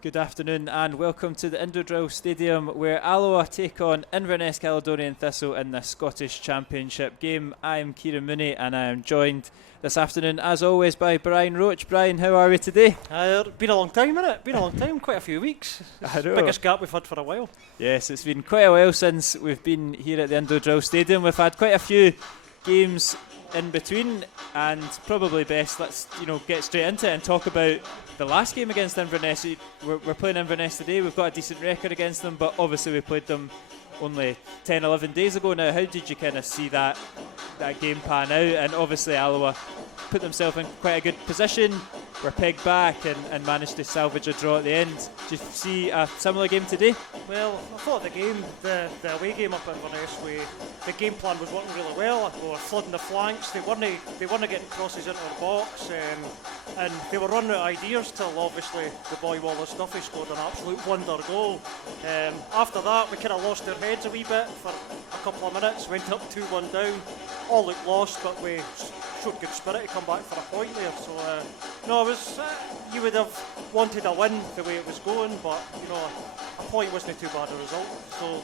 Good afternoon and welcome to the Indodrill Stadium where Alloa take on Inverness Caledonian Thistle in the Scottish Championship game. I'm Kieran Mooney and I am joined this afternoon as always by Brian Roach. Brian, how are we today? Been a long time, innit? Been a long time, quite a few weeks. It's I know. the biggest gap we've had for a while. Yes, it's been quite a while since we've been here at the Indodrill Stadium. We've had quite a few games in between, and probably best let's get straight into it and talk about the last game against Inverness. We're playing Inverness today. We've got a decent record against them, but obviously we played them only 10-11 days ago now. How did you kind of see that game pan out? And obviously Alloa put themselves in quite a good position, were pegged back and managed to salvage a draw at the end. Do you see a similar game today? Well, I thought the away game up at Inverness, the game plan was working really well. We were flooding the flanks. They weren't getting crosses into our box, and they were running out of ideas till obviously the boy Wallace Duffy scored an absolute wonder goal. After that, we kind of lost our heads a wee bit for a couple of minutes. Went up 2-1 down. All looked lost, but we showed good spirit to come back for a point there. So no, it was you would have wanted a win the way it was going, but a point wasn't too bad a result. So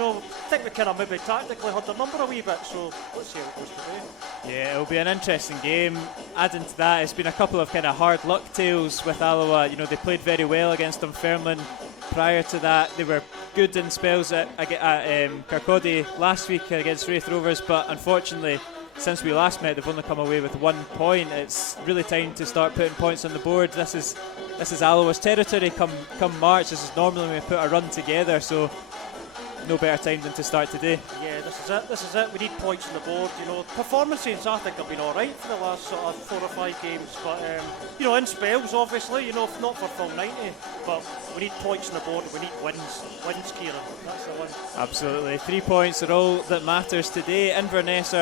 I think we kind of maybe tactically had the number a wee bit. So let's see how it goes today. Yeah, it'll be an interesting game. Adding to that, it's been a couple of kind of hard luck tales with Alloa. They played very well against Dunfermline. Prior to that, they were good in spells at Kirkcaldy last week against Wraith Rovers, but unfortunately, since we last met, they've only come away with 1 point. It's really time to start putting points on the board. This is Alloa's territory come March. This is normally when we put a run together, so no better time than to start today. Yeah, this is it. We need points on the board. Performances I think have been all right for the last sort of 4 or 5 games, but in spells obviously, not for full 90. But we need points on the board. We need wins, Kieran. That's the one. Absolutely, 3 points are all that matters today. Inverness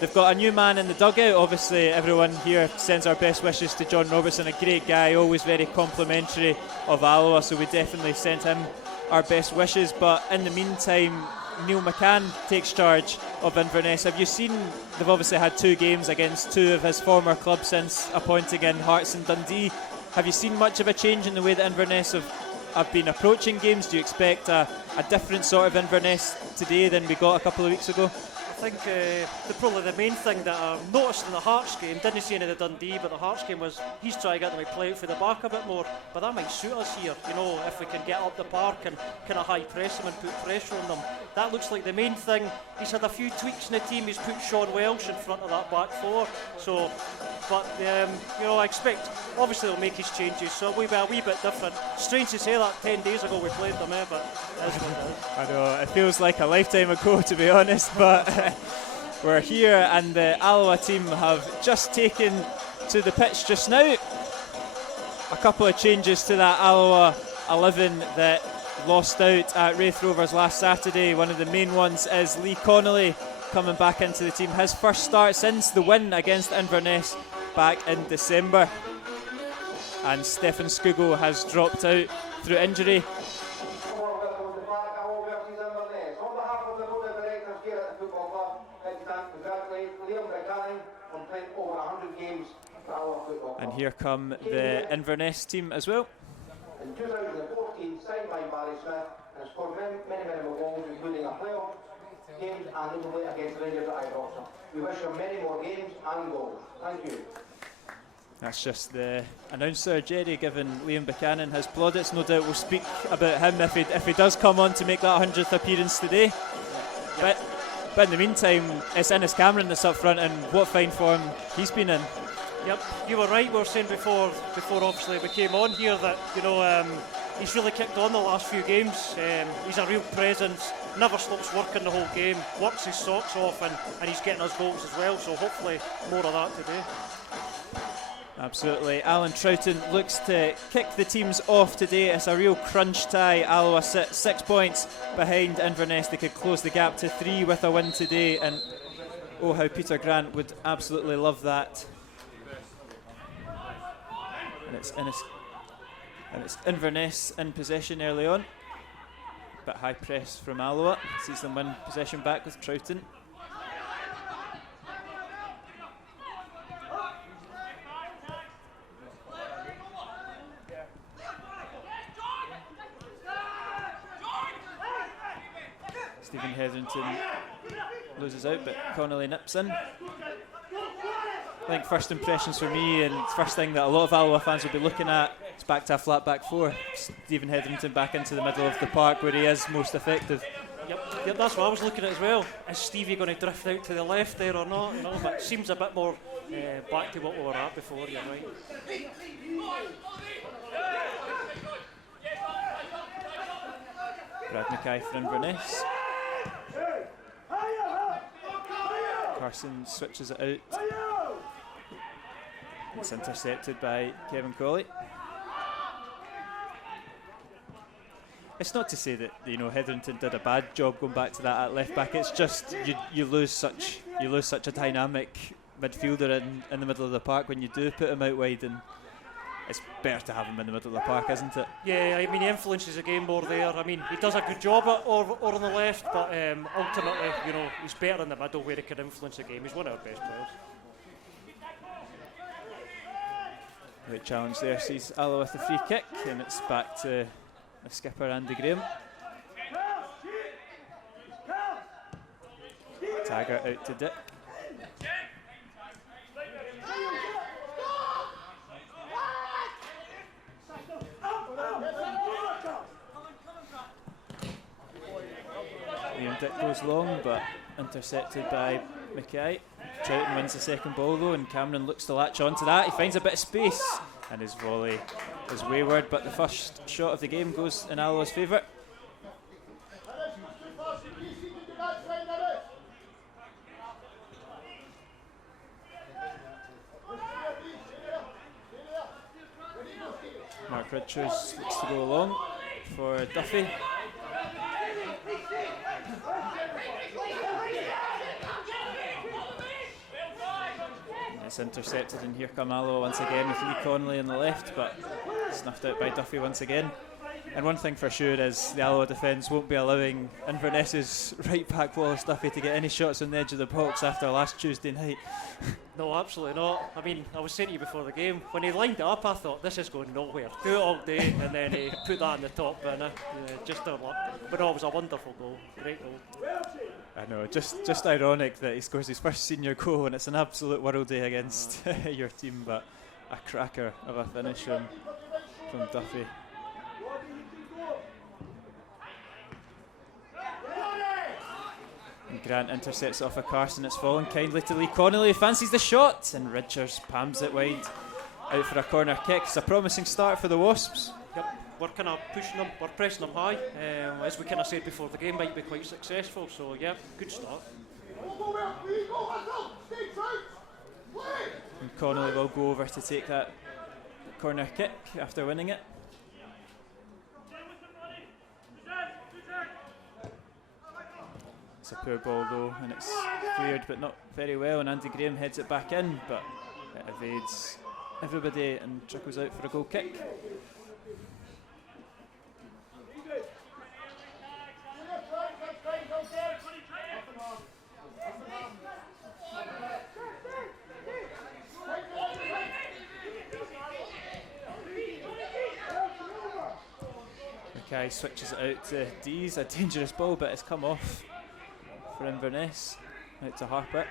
they've got a new man in the dugout. Obviously, everyone here sends our best wishes to John Robertson, a great guy, always very complimentary of Alloa, so we definitely sent him our best wishes. But in the meantime, Neil McCann takes charge of Inverness. Have you seen, they've obviously had 2 games against 2 of his former clubs since appointing in Hearts and Dundee. Have you seen much of a change in the way that Inverness have been approaching games? Do you expect a different sort of Inverness today than we got a couple of weeks ago? I think probably the main thing that I noticed in the Hearts game, didn't see any of the Dundee, but the Hearts game was he's trying to get them to play out for the back a bit more, but that might suit us here, if we can get up the park and kind of high press them and put pressure on them. That looks like the main thing. He's had a few tweaks in the team. He's put Sean Welsh in front of that back 4, so but I expect obviously he'll make his changes, so it'll be a wee bit different. Strange to say that 10 days ago we played them, but that's what it is. I know, it feels like a lifetime ago to be honest, but we're here and the Alloa team have just taken to the pitch just now. A couple of changes to that Alloa 11 that lost out at Wraith Rovers last Saturday. One of the main ones is Lee Connolly coming back into the team. His first start since the win against Inverness back in December. And Stefan Skugo has dropped out through injury. And here come the Inverness team as well. In 2014, signed by Barry Smith and scored many goals, including a playoff games and notably against Rangers at Ibrox. We wish him many more games and goals. Thank you. That's just the announcer, Jerry, giving Liam Buchanan his plaudits. No doubt we'll speak about him if he does come on to make that 100th appearance today. But in the meantime, it's Innes Cameron that's up front, and what fine form he's been in. Yep, you were right. We were saying before obviously we came on here that he's really kicked on the last few games. He's a real presence, never stops working the whole game, works his socks off, and he's getting us goals as well, so hopefully more of that today. Absolutely. Alan Troughton looks to kick the teams off today. It's a real crunch tie. Alloa sit 6 points behind Inverness. They could close the gap to 3 with a win today, and oh how Peter Grant would absolutely love that. And it's Inverness in possession early on. Bit high press from Alloa. Sees them win possession back with Troughton. Stephen Hetherington loses out, but Connolly nips in. I think first impressions for me, and first thing that a lot of Alloa fans will be looking at, is back to a flat back four. Stephen Hetherington back into the middle of the park where he is most effective. Yep, that's what I was looking at as well. Is Stevie going to drift out to the left there or not? But it seems a bit more back to what we were at before, you're right. Brad Mackay for Inverness. Carson switches it out. It's intercepted by Kevin Colley. It's not to say that Hetherington did a bad job going back to that at left back. It's just you lose such a dynamic midfielder in the middle of the park when you do put him out wide, and it's better to have him in the middle of the park, isn't it? Yeah, I mean, he influences the game more there. I mean, he does a good job or on the left, but ultimately, he's better in the middle where he can influence the game. He's one of our best players. Great challenge there. Sees Alloa with the free kick, and it's back to the skipper Andy Graham. Taggart out to Dick. Liam Dick goes long, but intercepted by Mackay. Troughton wins the second ball though, and Cameron looks to latch onto that. He finds a bit of space, and his volley is wayward, but the first shot of the game goes in Alloa's favour. Mark Richards looks to go along for Duffy. It's intercepted, and here come Alloa once again with Lee Connolly on the left, but snuffed out by Duffy once again. And one thing for sure is the Alloa defence won't be allowing Inverness's right back Wallace Duffy to get any shots on the edge of the box after last Tuesday night. No, absolutely not. I mean, I was saying to you before the game, when he lined it up, I thought this is going nowhere. Do it all day, and then he put that in the top bin. Just a luck. But no, it was a wonderful goal. Great goal. I know, just ironic that he scores his first senior goal and it's an absolute world day against your team, but a cracker of a finish from Duffy. And Grant intercepts it off of Carson. It's fallen kindly to Lee Connolly, who fancies the shot, and Richards palms it wide out for a corner kick. It's a promising start for the Wasps. Yep, we're kind of pushing them, we're pressing them high. As we kind of said before, the game might be quite successful, so yeah, good start. And Connolly will go over to take that corner kick after winning it. It's a poor ball though, and it's cleared but not very well, and Andy Graham heads it back in, but it evades everybody and trickles out for a goal kick. Mackay switches it out to Dees, a dangerous ball, but it's come off for Inverness. Out to Harper.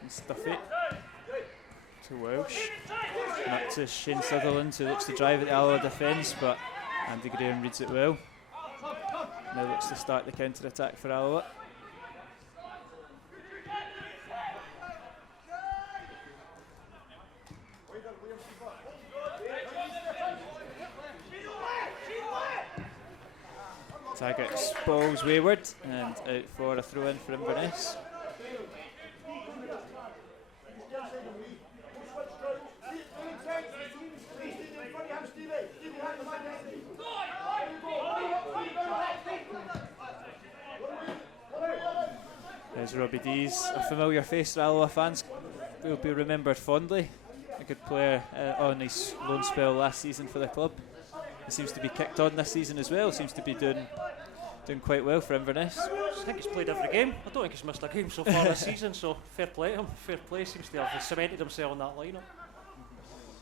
And Stuffy to Welsh. And up to Shane Sutherland, who looks to drive at the Alloa defence, but Andy Graham reads it well. Now looks to start the counter-attack for Alloa. Taggart's ball's wayward and out for a throw-in for Inverness. There's Robbie Dees, a familiar face for Alloa fans, will be remembered fondly. A good player on his loan spell last season for the club. He seems to be kicked on this season as well, seems to be doing doing quite well for Inverness. I think he's played every game. I don't think he's missed a game so far this season, so fair play to him. Fair play, seems to have cemented himself in that lineup.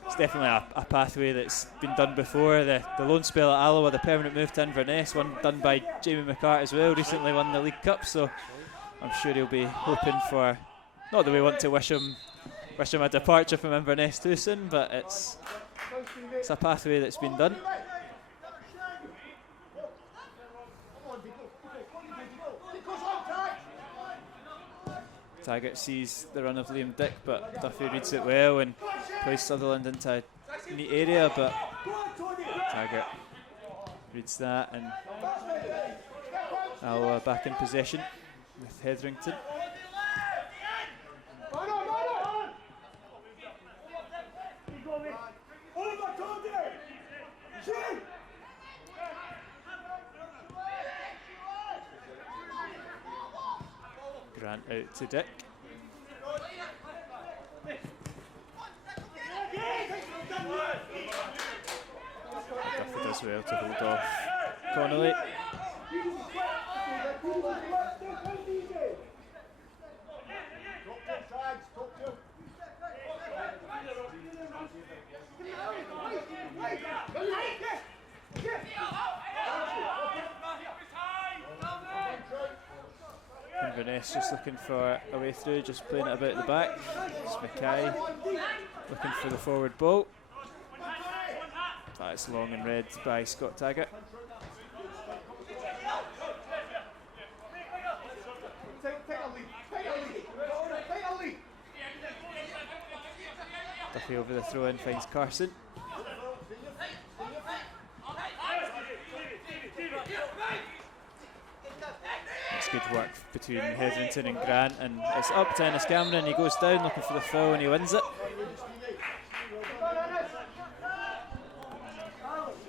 It's definitely a pathway that's been done before. The loan spell at Alloa, the permanent move to Inverness, one done by Jamie McCart as well, recently won the League Cup, so I'm sure he'll be hoping for, not that we want to wish him a departure from Inverness too soon, but it's a pathway that's been done. Taggart sees the run of Liam Dick, but Duffy reads it well and plays Sutherland into a neat area, but Taggart reads that, and Alloa back in possession with Hetherington. Grant out to Dick. Duffy does well to hold off Connolly. Inverness just looking for a way through, just playing it about the back. It's Mackay looking for the forward ball. That's long and read by Scott Taggart. Duffy over the throw in finds Carson. It's good work between Hetherington and Grant, and it's up to Ennis Cameron. He goes down looking for the foul and he wins it.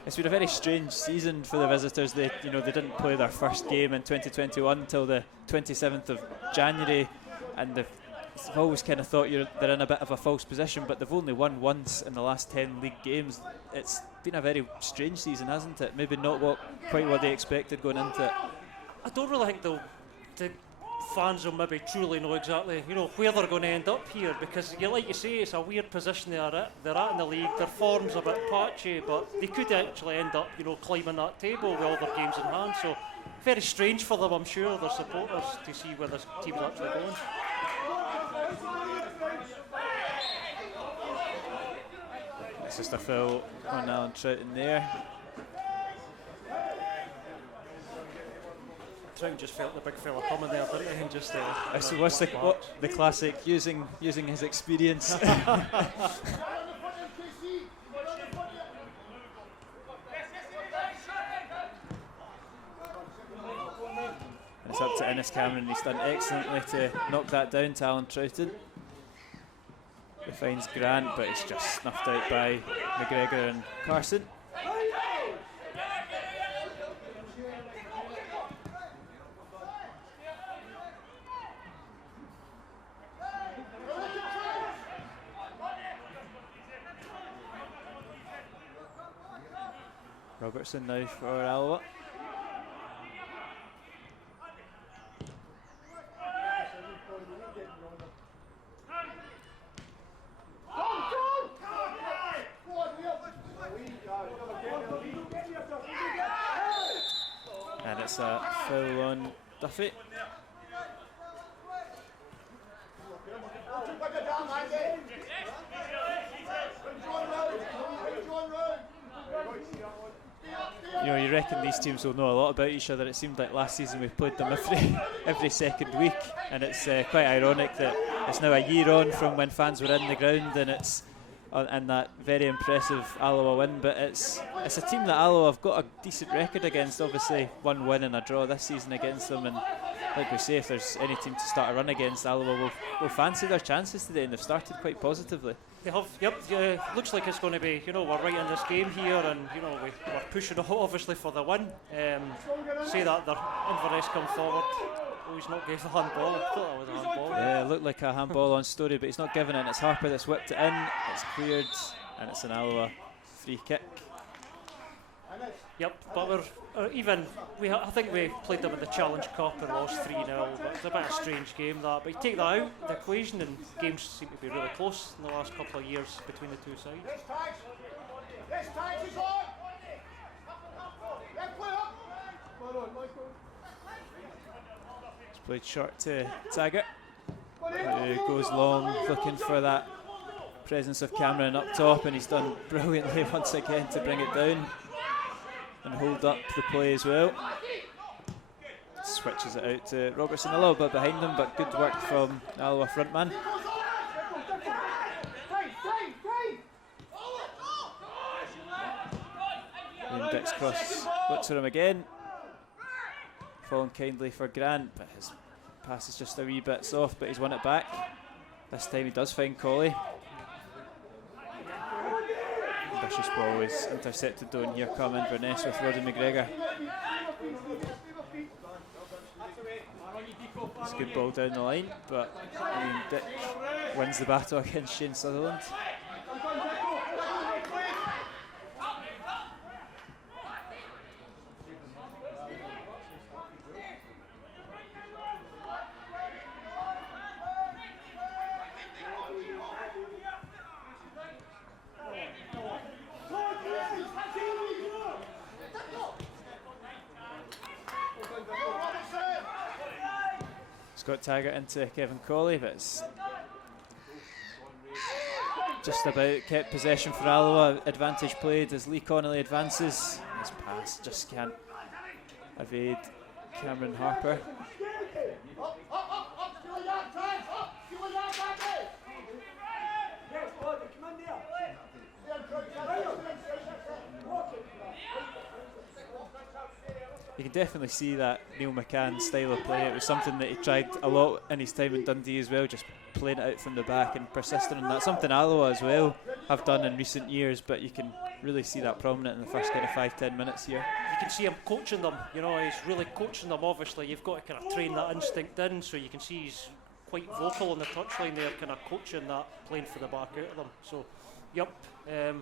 It's been a very strange season for the visitors. They didn't play their first game in 2021 until the 27th of January, and they've always kind of thought they're in a bit of a false position, but they've only won once in the last 10 league games. It's been a very strange season, hasn't it? Maybe not quite what they expected going into it. I don't really think the fans will maybe truly know exactly, where they're going to end up here, because like you say, it's a weird position they're at in the league. Their form's a bit patchy, but they could actually end up, climbing that table with all their games in hand. So very strange for them, I'm sure, their supporters, to see where this team's actually going. It's just a foul on Alan Troughton there. Troughton just felt the big fella coming there, didn't he? And just So what's the classic using his experience? And it's up to Ennis Cameron. He's done excellently to knock that down to Alan Troughton. He finds Grant, but he's just snuffed out by McGregor and Carson. Robertson now for Alloa. And it's a foul on Duffy. You reckon these teams will know a lot about each other. It seemed like last season we played them every second week, and it's quite ironic that it's now a year on from when fans were in the ground, and it's and that very impressive Alloa win. But it's a team that Alloa have got a decent record against. Obviously, one win and a draw this season against them, and like we say, if there's any team to start a run against, Alloa will fancy their chances today, and they've started quite positively. They have, yep. Looks like it's going to be, we're right in this game here, and we're pushing obviously for the win. Say that their Inverness come forward. Oh, he's not gave the handball. I thought that was a handball. Yeah, it looked like a handball on Story, but he's not given it. And it's Harper that's whipped it in. It's cleared, and it's an Alloa free kick. Yep, but I think we played them in the Challenge Cup and lost 3-0, but it's a bit of a strange game that. But you take that out of the equation and games seem to be really close in the last couple of years between the two sides. It's played short to Taggart, who goes long looking for that presence of Cameron up top, and he's done brilliantly once again to bring it down and hold up the play as well. Switches it out to Robertson a little bit behind him, but good work from Alloa frontman. And Dick's cross looks for him again. Falling kindly for Grant, but his pass is just a wee bit soft, but he's won it back. This time he does find Colley. Vicious ball was intercepted though, and here come Inverness with Roddy McGregor. It's a good ball down the line, but Dick wins the battle against Shane Sutherland. Scott Taggart into Kevin Colley, but it's just about kept possession for Alloa. Advantage played as Lee Connolly advances. His pass just can't evade Cameron Harper. You can definitely see that Neil McCann style of play. It was something that he tried a lot in his time in Dundee as well, just playing it out from the back and persisting on that. Something Alloa as well have done in recent years, but you can really see that prominent in the first kind of 5-10 minutes here. You can see him coaching them, you know, he's really coaching them. Obviously you've got to kind of train that instinct in, so you can see he's quite vocal on the touchline there, kind of coaching that, playing for the back out of them. So, yep. I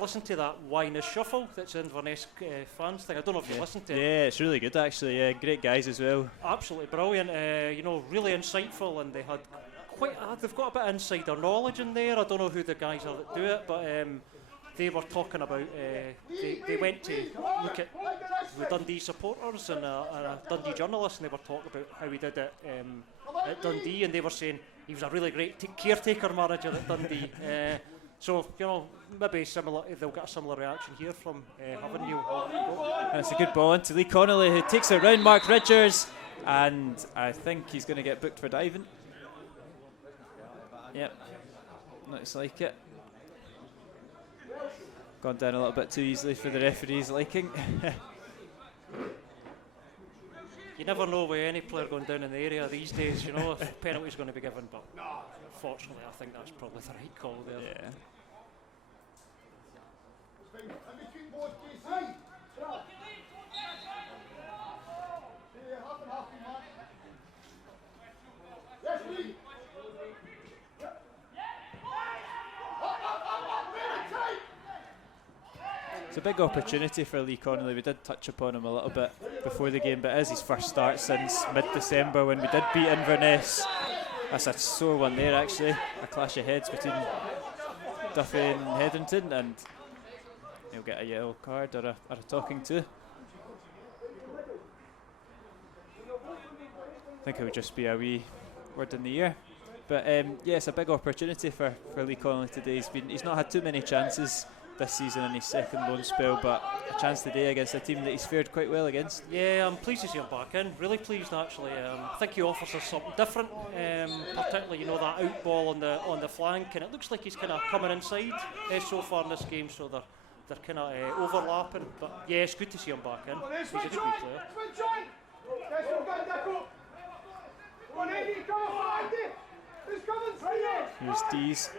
listened to that Wyness Shuffle that's Inverness fans thing. I don't know if you listened to it. Yeah, it's really good actually. Yeah, great guys as well. Absolutely brilliant. You know, really insightful, and they had they've got a bit of insider knowledge in there. I don't know who the guys are that do it, but they were talking about. They went to look at the Dundee supporters and a Dundee journalist, and they were talking about how he did it at Dundee, and they were saying he was a really great caretaker manager at Dundee. So, you know, maybe similar. They'll get a similar reaction here from having Neil. And it's a good ball into Lee Connolly, who takes it round Mark Richards, and I think he's going to get booked for diving. Yep, looks like it. Gone down a little bit too easily for the referee's liking. You never know with any player going down in the area these days, you know, if a penalty's going to be given, but unfortunately I think that's probably the right call there. Yeah. It's a big opportunity for Lee Connolly. We did touch upon him a little bit before the game, but it is his first start since mid-December when we did beat Inverness. That's a sore one there actually, a clash of heads between Duffy and Hetherington, and he'll get a yellow card or a talking to. I think it would just be a wee word in the ear. But yeah, it's a big opportunity for Lee Connolly today. He's not had too many chances this season in his second loan spell, but a chance today against a team that he's fared quite well against. Yeah, I'm pleased to see him back in. Really pleased actually. I think he offers us something different, particularly you know that out ball on the flank, and it looks like he's kind of coming inside so far in this game, so they're kind of overlapping. But yeah, it's good to see him back in. He's a good player. Here's Dees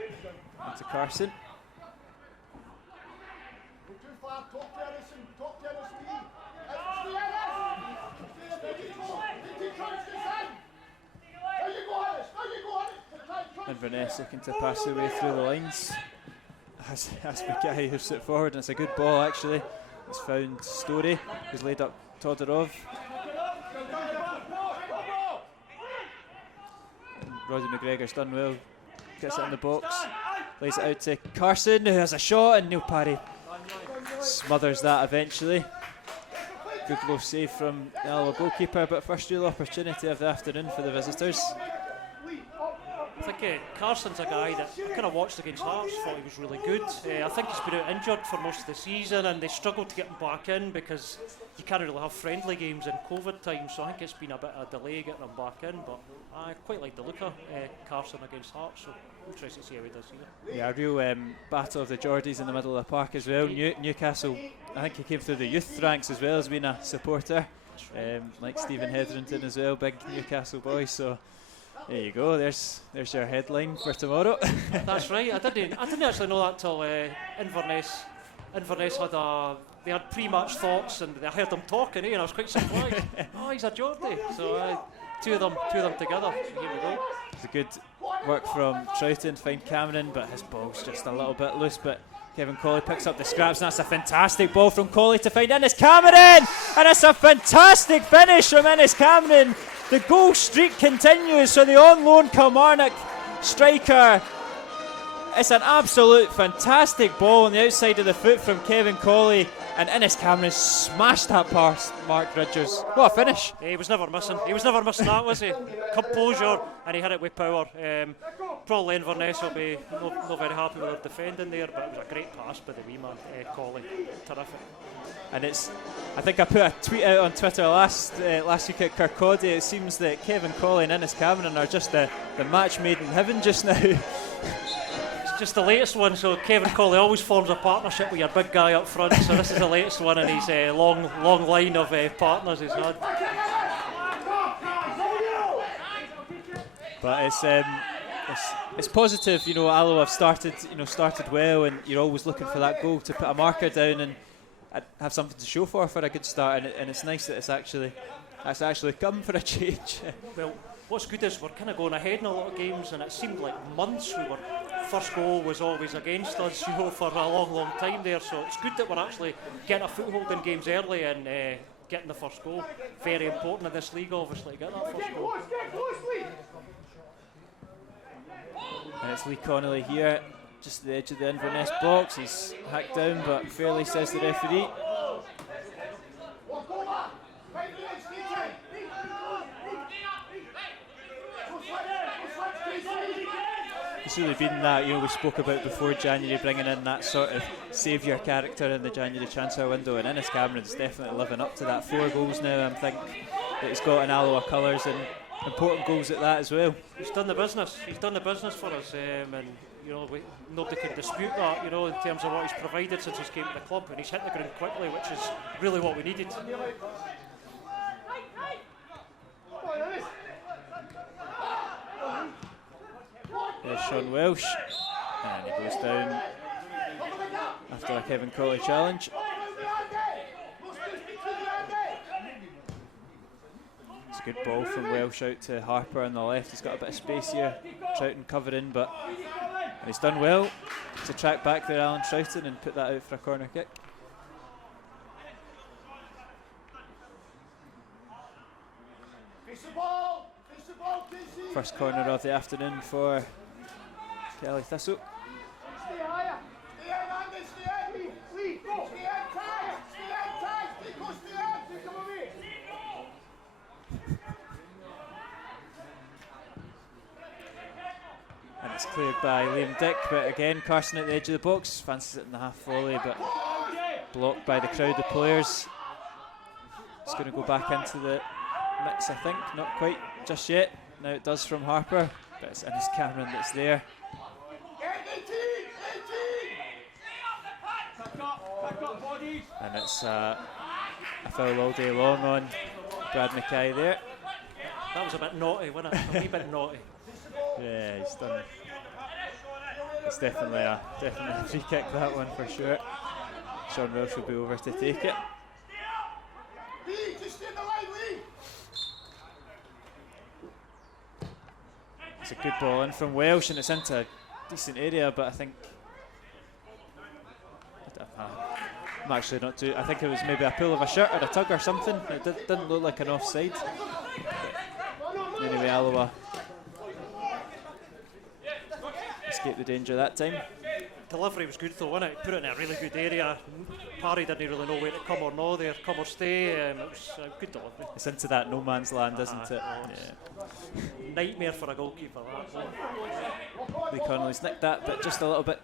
into Carson. Inverness looking to pass their way through the lines as McKay hooves it forward, and it's a good ball actually. He's found Story, who's laid up Todorov. Roddy McGregor's done well. Gets it in the box. Lays it out to Carson, who has a shot, and Neil Parry smothers that eventually. Good low save from the Alloa goalkeeper, but first real opportunity of the afternoon for the visitors. I think Carson's a guy that I kind of watched against Hearts, thought he was really good. I think he's been out injured for most of the season, and they struggled to get him back in because you can't really have friendly games in COVID time, so I think it's been a bit of a delay getting him back in, but I quite like the look of Carson against Hearts, so interested to see how he does here. Yeah, a real battle of the Geordies in the middle of the park as well. Newcastle, I think he came through the youth ranks as well as being a supporter, like Stephen Hetherington as well, big Newcastle boy, so there you go, there's your headline for tomorrow. That's right, I didn't actually know that till Inverness they had pre-match thoughts, and I heard them talking, and I was quite surprised. Oh, he's a Geordie, so two of them together, so here we go. It's a good work from Troughton to find Cameron, but his ball's just a little bit loose, but Kevin Colley picks up the scraps, and that's a fantastic ball from Colley to find Ennis Cameron, and it's a fantastic finish from Ennis Cameron. The goal streak continues, so the on-loan Kilmarnock striker, it's an absolute fantastic ball on the outside of the foot from Kevin Colley, and Ennis Cameron smashed that past Mark Ridgers. What a finish. Yeah, he was never missing that, was he? Composure, and he hit it with power. Probably Inverness will be not very happy with their defending there, but it was a great pass by the wee man, Colley. Terrific. And I think I put a tweet out on Twitter last week at Kirkcaldy. It seems that Kevin Colley and Ennis Cameron are just the match made in heaven just now. It's just the latest one, so Kevin Colley always forms a partnership with your big guy up front, so this is the latest one in his long line of partners he's had. But it's positive, you know. Alloa have started well, and you're always looking for that goal to put a marker down and have something to show for a good start, and it's nice that it's actually come for a change. Well, what's good is we're kind of going ahead in a lot of games, and it seemed like months first goal was always against us, for a long time there. So it's good that we're actually getting a foothold in games early and getting the first goal. Very important in this league, obviously, to get that first goal. And it's Lee Connolly here, just at the edge of the Inverness box. He's hacked down, but fairly, says the referee. It's really been that, we spoke about before January, bringing in that sort of saviour character in the January transfer window, and Ennis Cameron's definitely living up to that. 4 goals now, I think, that he's got in Alloa colours, and important goals at that as well. He's done the business for us, and nobody can dispute that, in terms of what he's provided since he's came to the club, and he's hit the ground quickly, which is really what we needed. There's Sean Welsh, and he goes down after a Kevin Colley challenge. It's a good ball from Welsh out to Harper on the left. He's got a bit of space here, Troughton covering, and he's done well to track back there Alan Troughton and put that out for a corner kick. First corner of the afternoon for Kelly Thistle. And it's cleared by Liam Dick, but again Carson at the edge of the box, fancies it in the half volley, but blocked by the crowd of players. It's going to go back into the mix, I think, not quite just yet. Now it does from Harper, but it's Ennis Cameron that's there. And it's a foul all day long on Brad Mackay there. That was a bit naughty, wasn't it? A wee bit naughty. Yeah, he's done. It's definitely a free kick, that one for sure. Sean Welsh will be over to take it. It's a good ball in from Welsh, and it's into a decent area, but I think I'm actually not too. I think it was maybe a pull of a shirt or a tug or something. It didn't look like an offside. Anyway, Alloa escaped the danger that time. Delivery was good though, wasn't it? Put it in a really good area. Parry didn't really know where to come or no there, come or stay. It was a good delivery. It's into that no man's land, isn't it? Yeah. Nightmare for a goalkeeper, that. Lee Connolly's nicked that, but just a little bit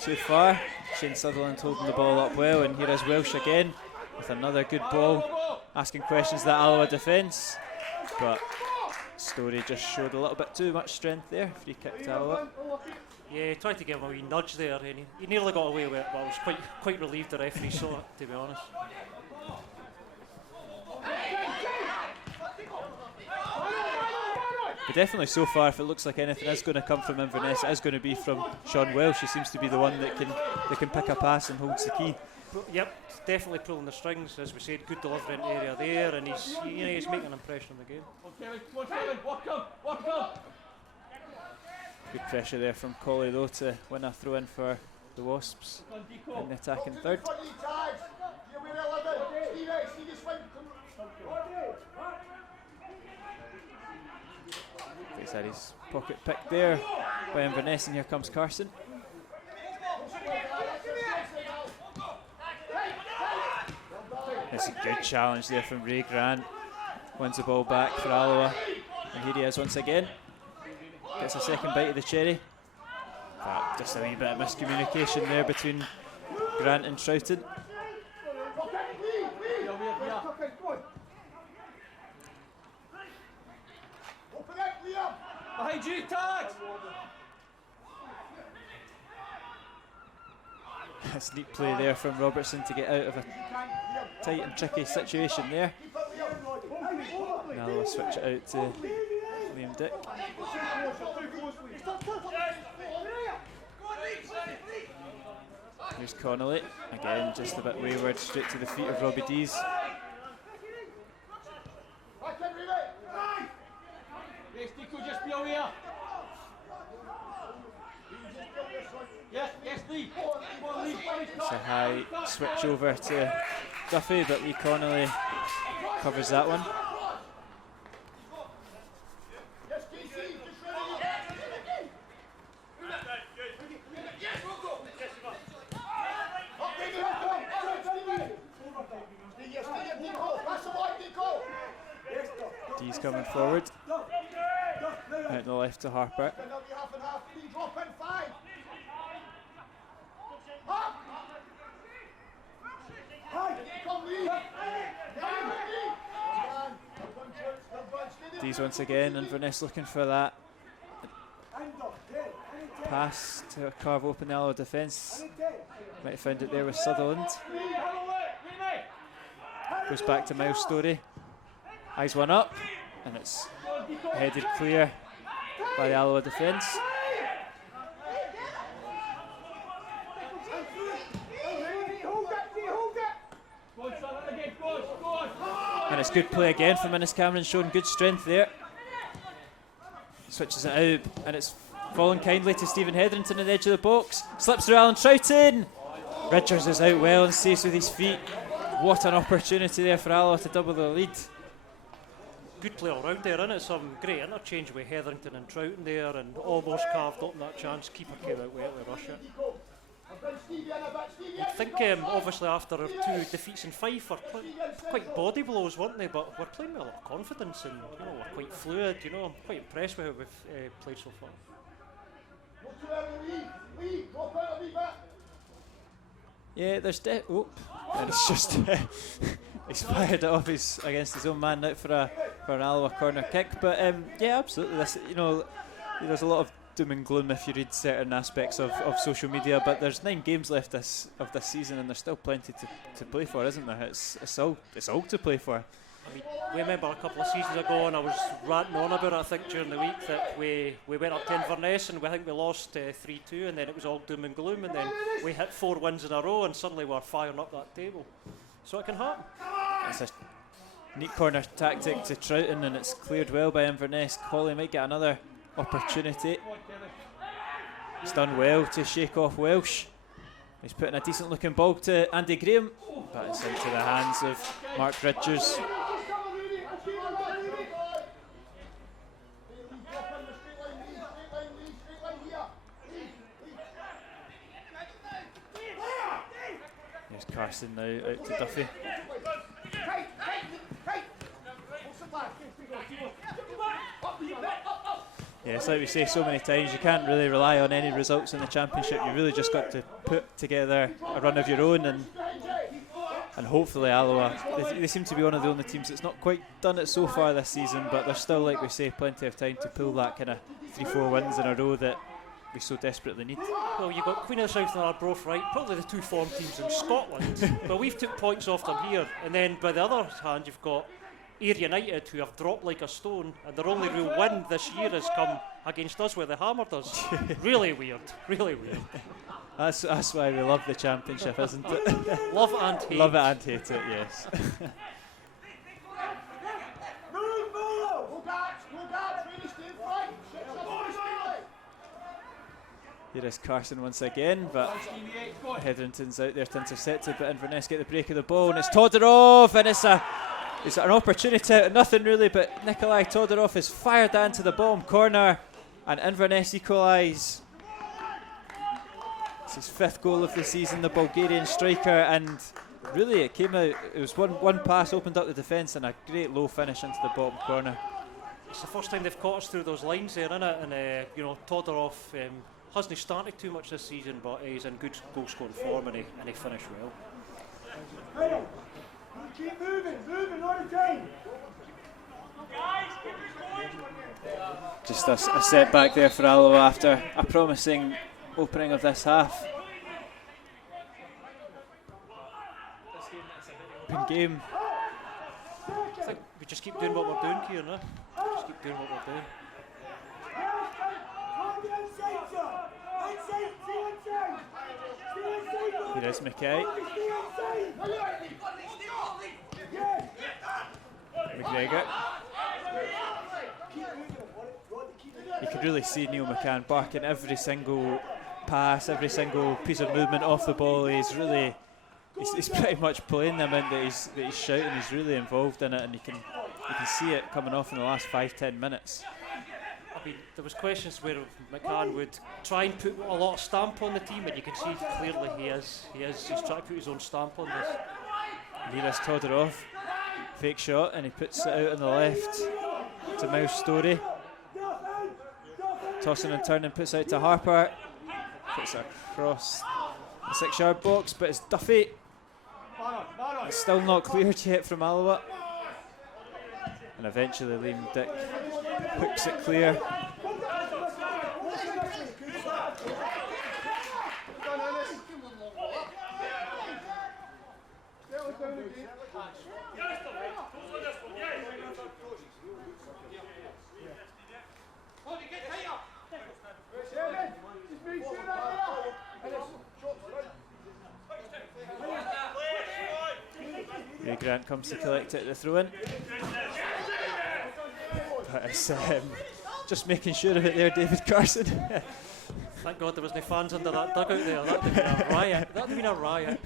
too far. Shane Sutherland holding the ball up well, and here is Welsh again with another good ball, asking questions of that Alloa defence. But Storey just showed a little bit too much strength there. Free kick to Alloa. Yeah, he tried to give him a wee nudge there, and he nearly got away with it, but I was quite relieved the referee saw it, to be honest. But definitely so far, if it looks like anything is going to come from Inverness, it is going to be from Sean Welsh. He seems to be the one that can pick a pass and holds the key. Yep, definitely pulling the strings, as we said. Good delivery in the area there, and he's making an impression on the game. Good pressure there from Colley though to win a throw in for the Wasps in the attacking third. He's had his pocket picked there by Inverness, and here comes Carson. It's a good challenge there from Ray Grant. Wins the ball back for Alloa, and here he is once again. Gets a second bite of the cherry. But just a wee bit of miscommunication there between Grant and Troughton. Behind you, tag! A neat play there from Robertson to get out of a tight and tricky situation there. Now we'll switch it out to Liam Dick. Here's Connolly, again just a bit wayward, straight to the feet of Robbie Dees. It's a high switch over to Duffy, but Lee Connolly covers that one. Dees coming forward. Out the left to Harper. Dees once again, Inverness looking for that pass to carve open the Alloa defence. Might have found it there with Sutherland. Goes back to Miles Storey. Eyes one up, and it's headed clear by the Alloa defence. And it's good play again from Innes Cameron, showing good strength there. Switches it out, and it's fallen kindly to Stephen Hetherington at the edge of the box. Slips through Alan Troughton. Richards is out well and saves with his feet. What an opportunity there for Alloa to double the lead. Good play all round there, isn't it? Some great interchange with Hetherington and Troughton there, and almost carved up that chance. Keeper came out well to rush it. I think obviously after 2 defeats in Fife, were quite body blows, weren't they? But we're playing with a lot of confidence, and we're quite fluid. I'm quite impressed with how we've played so far. Yeah, there's and it's just he's fired it off against his own man out for an Alloa corner kick. But yeah, absolutely. There's a lot of doom and gloom if you read certain aspects of social media, but there's 9 games left of this season, and there's still plenty to play for, isn't there? It's all to play for. I mean, we remember a couple of seasons ago, and I was ranting on about it, I think, during the week, that we went up to Inverness and we lost 3-2, and then it was all doom and gloom, and then we hit 4 wins in a row, and suddenly we're firing up that table. So it can happen. It's a neat corner tactic to Troughton, and it's cleared well by Inverness. Colley might get another opportunity. It's done well to shake off Welsh. He's putting a decent looking ball to Andy Graham, but it's into the hands of Mark Ridgers. Here's Carson now out to Duffy. Yeah, it's like we say so many times, you can't really rely on any results in the Championship. You really just got to put together a run of your own, and hopefully Alloa, they seem to be one of the only teams that's not quite done it so far this season, but there's still, like we say, plenty of time to pull that kind of 3-4 wins in a row that we so desperately need. Well, you've got Queen of the South and Arbroath, right? Probably the two form teams in Scotland. But we've took points off them here. And then by the other hand, you've got Ayr United, who have dropped like a stone, and their only real win this year has come against us where they hammered us. Really weird, really weird. That's why we love the Championship, isn't it? Love and hate. Love it and hate it, yes. Here is Carson once again, but Hetherington's out there to intercept it, but Inverness get the break of the ball, and it's Todorov, and it's an opportunity out of nothing really, but Nikolai Todorov is fired that into the bottom corner, and Inverness equalise. It's his 5th goal of the season, the Bulgarian striker, and really it came out, it was one pass, opened up the defence, and a great low finish into the bottom corner. It's the first time they've caught us through those lines there, isn't it? And you know, Todorov hasn't started too much this season, but he's in good goal scoring form, and he finished well. Keep moving all the time. Just a setback there for Alloa after a promising opening of this half. Open game. I think we just keep doing what we're doing, Kieran. Just keep doing what we're doing. Here is McKay. McGregor. You could really see Neil McCann barking every single pass, every single piece of movement off the ball. He's pretty much playing them in that he's shouting. He's really involved in it, and you can see it coming off in the last 5-10 minutes. I mean, there was questions where McCann would try and put a lot of stamp on the team, and you can see clearly he's trying to put his own stamp on this. Here is Todorov, fake shot, and he puts it out on the left to Miles Story. Tossing and turning, puts out to Harper, puts it across the 6-yard box, but it's Duffy. It's still not cleared yet from Alloa, and eventually Liam Dick hooks it clear. Ray Grant comes to collect it at the throw-in. But it's just making sure of it there, David Carson. Thank God there was no fans under that dugout there. That would have been a riot. That would have been a riot.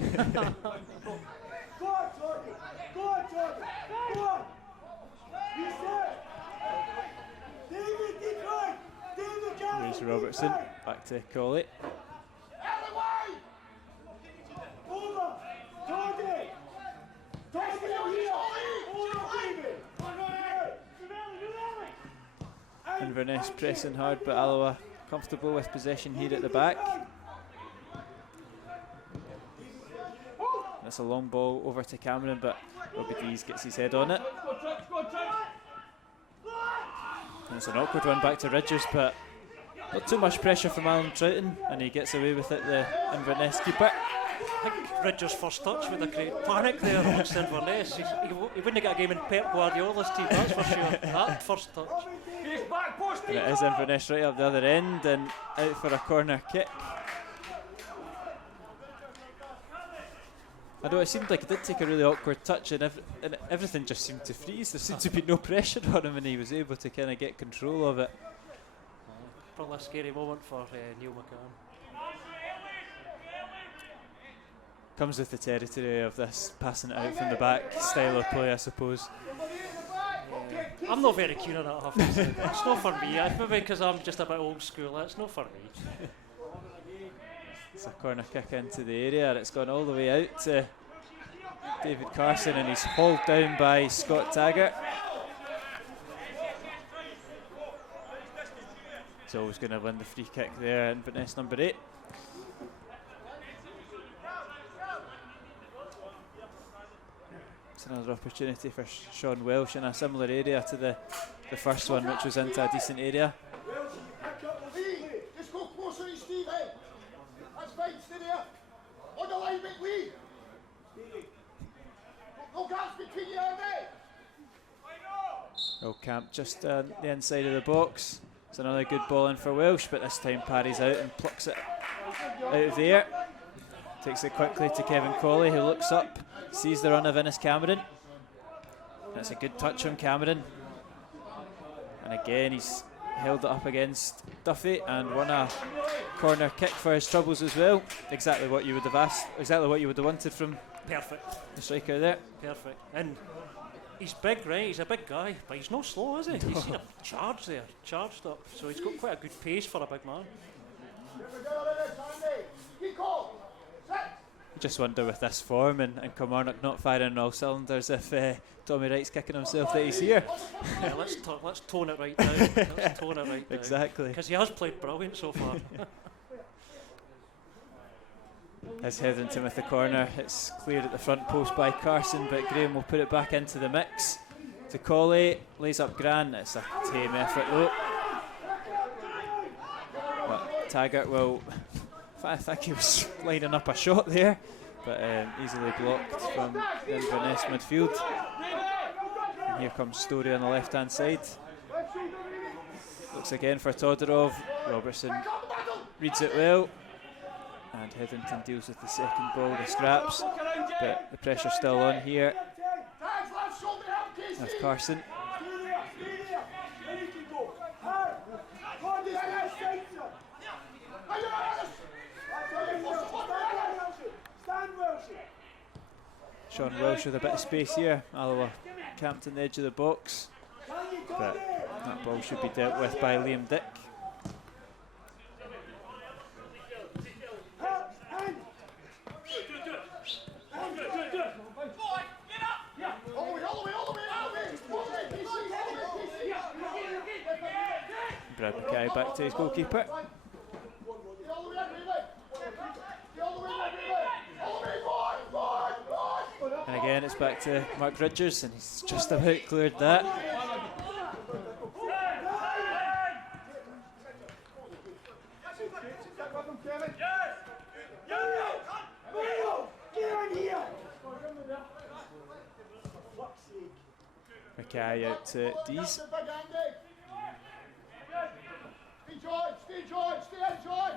Here's Robertson, back to Colley. Inverness pressing hard, but Alloa comfortable with possession here at the back. That's a long ball over to Cameron, but Robbie Dees gets his head on it. And it's an awkward one back to Ridgers, but not too much pressure from Alan Troughton, and he gets away with it, the Inverness keeper. I think Ridgers' first touch would have created panic there amongst Inverness. He wouldn't have got a game in Pep Guardiola's team, that's for sure. That first touch. And it is Inverness right up the other end and out for a corner kick. I know it seemed like he did take a really awkward touch, and everything just seemed to freeze. There seemed to be no pressure on him, and he was able to kind of get control of it. Probably a scary moment for Neil McCann. Comes with the territory of this passing it out from the back style of play, I suppose. I'm not very keen on it, I have to say. It's not for me. Maybe because I'm just a bit old school. It's not for me. It's a corner kick into the area, and it's gone all the way out to David Carson, and he's hauled down by Scott Taggart. He's always going to win the free kick there, Inverness number 8. It's another opportunity for Sean Welsh in a similar area to the first one, which was into a decent area. Just go closer to Steve, eh? That's fine, stay there. On the line, Lee. No gaps between you and me. Well, Camp just on the inside of the box. It's another good ball in for Welsh, but this time parries out and plucks it out of the air. Takes it quickly to Kevin Colley, who looks up, sees the run of Innes Cameron. That's a good touch from Cameron. And again, he's held it up against Duffy and won a corner kick for his troubles as well. Exactly what you would have asked, exactly what you would have wanted from Perfect. the striker there. Perfect. And he's big, right? He's a big guy, but he's not slow, is he? You seen him charge there, charged up. So he's got quite a good pace for a big man. You just wonder with this form and Kilmarnock not firing on all cylinders if Tommy Wright's kicking himself that he's here. Yeah, let's tone it right down. Let's tone it right down. Exactly. Because he has played brilliant so far. As Hetherington with the corner, it's cleared at the front post by Carson, but Graham will put it back into the mix. To Colley, lays up Grant. It's a tame effort though. But Taggart will. I think he was lining up a shot there, but easily blocked from the Inverness midfield. And here comes Story on the left hand side. Looks again for Todorov. Robertson reads it well, and Hetherington deals with the second ball, the scraps, but the pressure's still on here with Carson. Sean Welsh with a bit of space here. Alloa camped on the edge of the box, but that ball should be dealt with by Liam Dick. Brad Mackay back to his goalkeeper. And again it's back to Mark Ridgers, and he's just about cleared that. Mackay out to Dees. Stay George, stay in, John.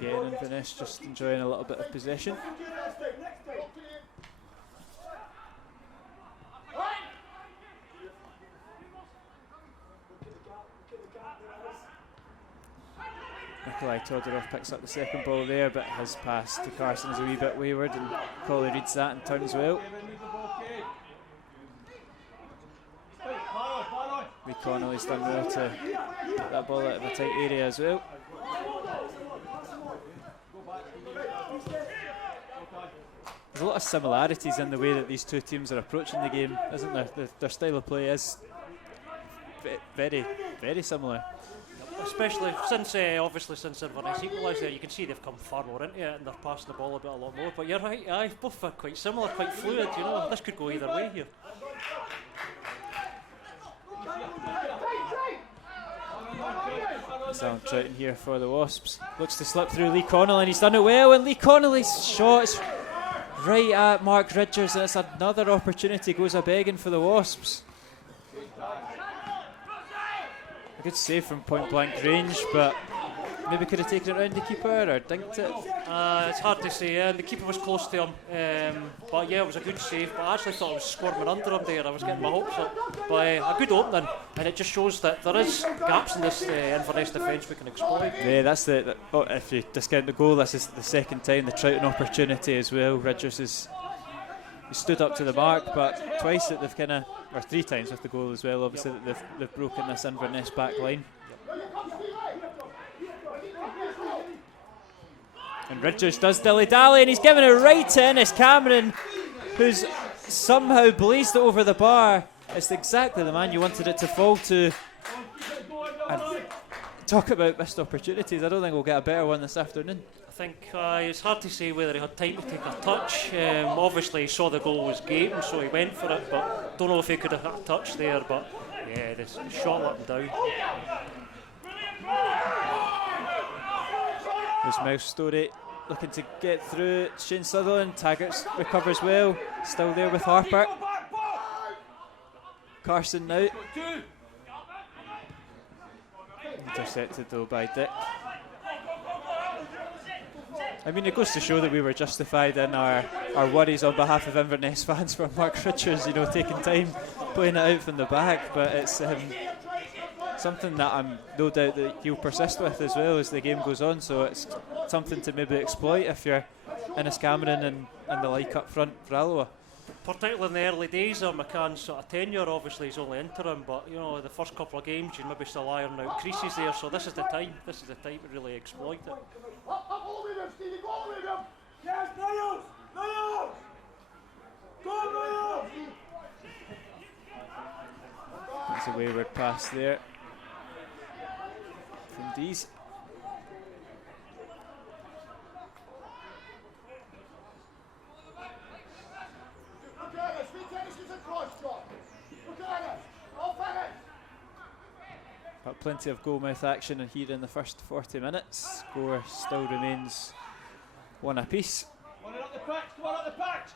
Again, Inverness just enjoying a little bit of possession. Nikolai Todorov picks up the second ball there, but his pass to Carson is a wee bit wayward, and Colley reads that and turns well. Lee Connolly's done well to put that ball out of a tight area as well. There's a lot of similarities in the way that these two teams are approaching the game, isn't there? Their style of play is very, very similar. Especially since, obviously, since Inverness equalised there, you can see they've come far more into it and they're passing the ball a lot more. But you're right, aye, both are quite similar, quite fluid, you know. This could go either way here. Sam Troughton here for the Wasps. Looks to slip through Lee Connolly, and he's done it well, and Lee Connolly's shot is right at Mark Ridgers, and it's another opportunity goes a-begging for the Wasps. A good save from point blank range, but maybe could have taken it round the keeper or dinked it? It's hard to say, and the keeper was close to him. But yeah, it was a good save. But I actually thought it was squirming under him there. I was getting my hopes up. But a good opening, and it just shows that there is gaps in this Inverness defence we can exploit. Yeah, that's if you discount the goal, this is the second time the Troughton opportunity as well. Ridgers he stood up to the mark, but twice that they've or 3 times with the goal as well, obviously, that they've broken this Inverness back line. And Ridgers does dilly-dally, and he's given it right in. It's Cameron who's somehow blazed it over the bar. It's exactly the man you wanted it to fall to. And talk about missed opportunities. I don't think we'll get a better one this afternoon. I think it's hard to say whether he had time to take a touch. Obviously he saw the goal was game, so he went for it, but don't know if he could have had a touch there. But yeah, the shot let him down. There's Mouse Story looking to get through. Shane Sutherland, Taggart recovers well, still there with Harper. Carson now. Intercepted though by Dick. I mean, it goes to show that we were justified in our worries on behalf of Inverness fans for Mark Richards, taking time, playing it out from the back, but it's something that I'm no doubt that he'll persist with as well as the game goes on, so it's something to maybe exploit if you're Innes Cameron and the like up front for Alloa. Particularly in the early days of McCann's sort of tenure, obviously he's only interim, but the first couple of games you maybe still iron out creases there, so this is the time to really exploit it. That's a wayward pass there from Dees. But plenty of goal-mouth action in here in the first 40 minutes. Score still remains 1 apiece. One up the patch, one up the patch!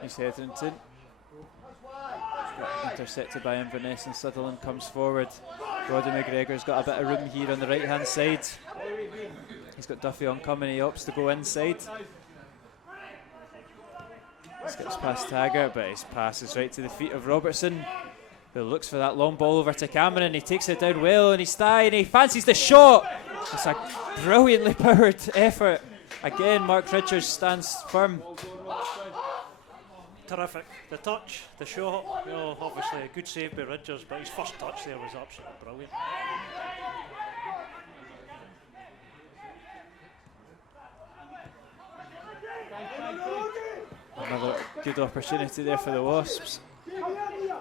Here's Hetherington. Intercepted by Inverness, and Sutherland comes forward. Roddy McGregor's got a bit of room here on the right hand side. He's got Duffy on coming, he opts to go inside. This gets past Taggart, but his pass is right to the feet of Robertson, who looks for that long ball over to Cameron. He takes it down well on his thigh and he fancies the shot. It's a brilliantly powered effort. Again, Mark Richards stands firm. Terrific. The touch, the shot, obviously a good save by Ridgers, but his first touch there was absolutely brilliant. Another good opportunity there for the Wasps.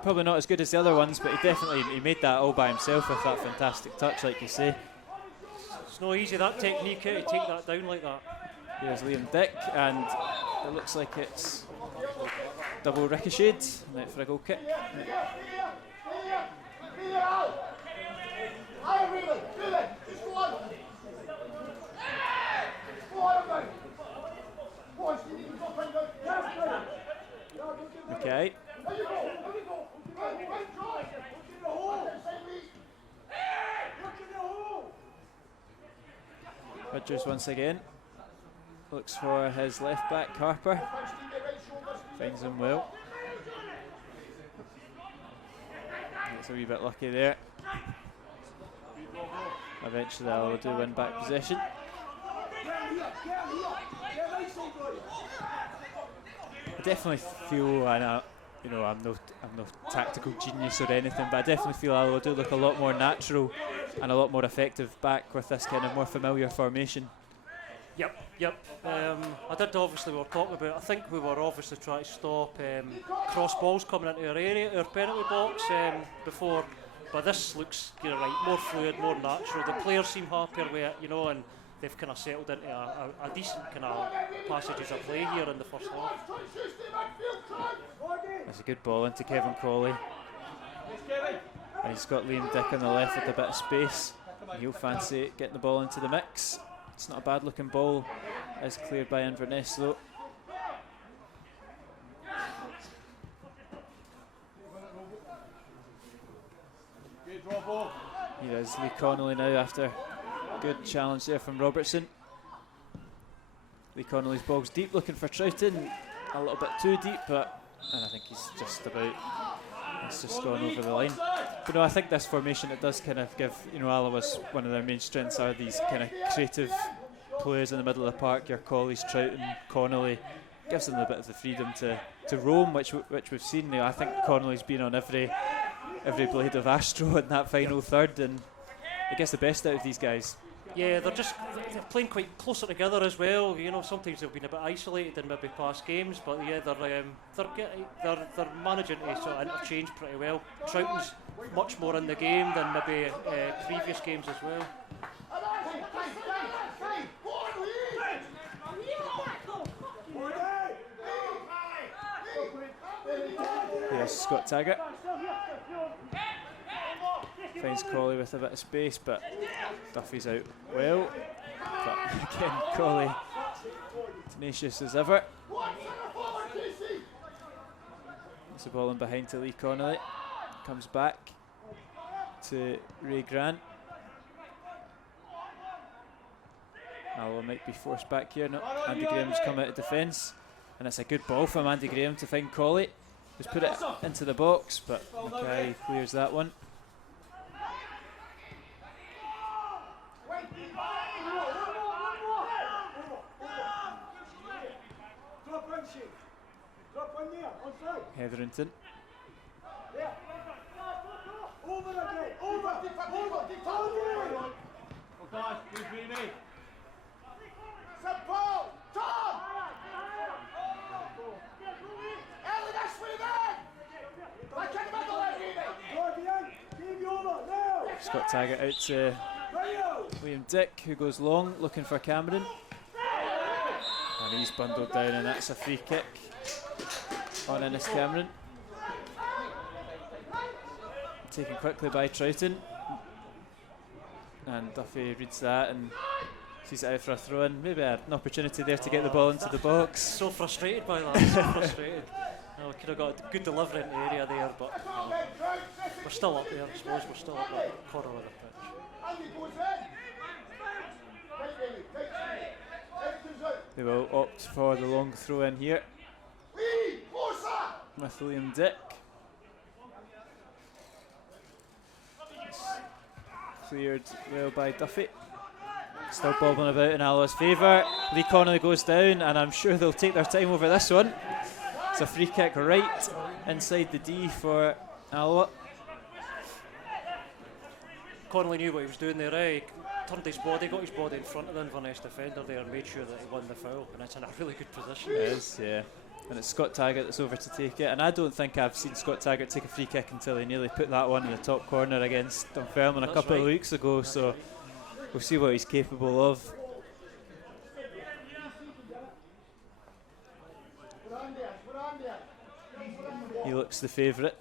Probably not as good as the other ones, but he made that all by himself with that fantastic touch, like you say. It's not easy, that technique, to take that down like that. Here's Liam Dick, and it looks like it's double ricocheted, right for a goal kick. Okay. Ridgers once again looks for his left back, Harper. Finds him well. Gets a wee bit lucky there. Eventually Alloa do win back possession. I definitely feel, I'm no tactical genius or anything, but I definitely feel Alloa do look a lot more natural and a lot more effective back with this kind of more familiar formation. Yep. I did obviously, we were talking about, I think we were obviously trying to stop cross balls coming into our area, our penalty box before, but this looks, more fluid, more natural. The players seem happier with it, and they've kind of settled into a decent kind of passages of play here in the first half. That's a good ball into Kevin Crawley. And he's got Liam Dick on the left with a bit of space. He'll fancy getting the ball into the mix. It's not a bad looking ball, as cleared by Inverness though. Here is Lee Connolly now after a good challenge there from Robertson. Lee Connolly's ball's deep, looking for Troughton. A little bit too deep, and I think he's just about, it's just gone over the line. But no, I think this formation, it does kind of give, Alloa's one of their main strengths are these kind of creative players in the middle of the park. Your Collies, Troughton, Connolly, gives them a bit of the freedom to roam, which we've seen. I think Connolly's been on every blade of Astro in that final third, and it gets the best out of these guys. Yeah, they're playing quite closer together as well. Sometimes they've been a bit isolated in maybe past games, but yeah, they're managing to sort of interchange pretty well. Troughton's much more in the game than maybe previous games as well. Here's Scott Taggart. Finds Colley with a bit of space, but Duffy's out well. But again, Colley tenacious as ever. It's the ball in behind to Lee Connolly. Comes back to Ray Grant. Alloa might be forced back here. No, Andy Graham's come out of defence, and it's a good ball from Andy Graham to find Colley. He's put it into the box, but Mackay clears that one. Hetherington. Scott Taggart out to William Dick, who goes long, looking for Cameron. And he's bundled down, and that's a free kick on Ennis Cameron. Taken quickly by Troughton. And Duffy reads that and sees it out for a throw in. Maybe an opportunity there to get the ball into the box. So frustrated by that, so frustrated. We could have got a good delivery in the area there, but we're still up there, I suppose. We're still up at the corner of the pitch. They will opt for the long throw in here with William Dick. It's cleared well by Duffy. Still bobbling about in Alloa's favour. Lee Connolly goes down, and I'm sure they'll take their time over this one. It's a free kick right inside the D for Alloa. Connolly knew what he was doing there, eh? He turned his body, got his body in front of the Inverness defender there and made sure that he won the foul, and it's in a really good position. It is, yeah. And it's Scott Taggart that's over to take it, and I don't think I've seen Scott Taggart take a free kick until he nearly put that one in the top corner against Dunfermline a couple of weeks ago, so we'll see what he's capable of. He looks the favourite.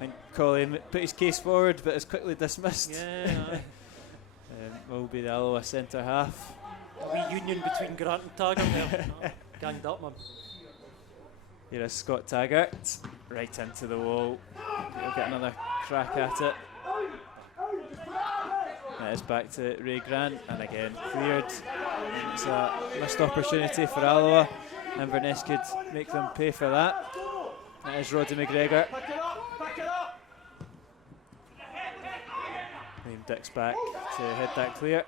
And Colley put his case forward, but is quickly dismissed. Yeah. Will be the Alloa centre half. A wee union between Grant and Taggart there. Ganged up, man. Here is Scott Taggart, right into the wall. He'll get another crack at it. It is back to Ray Grant, and again cleared. It's a missed opportunity for Alloa. Inverness could make them pay for that. It is Roddy McGregor. Liam Dick's back to head that clear.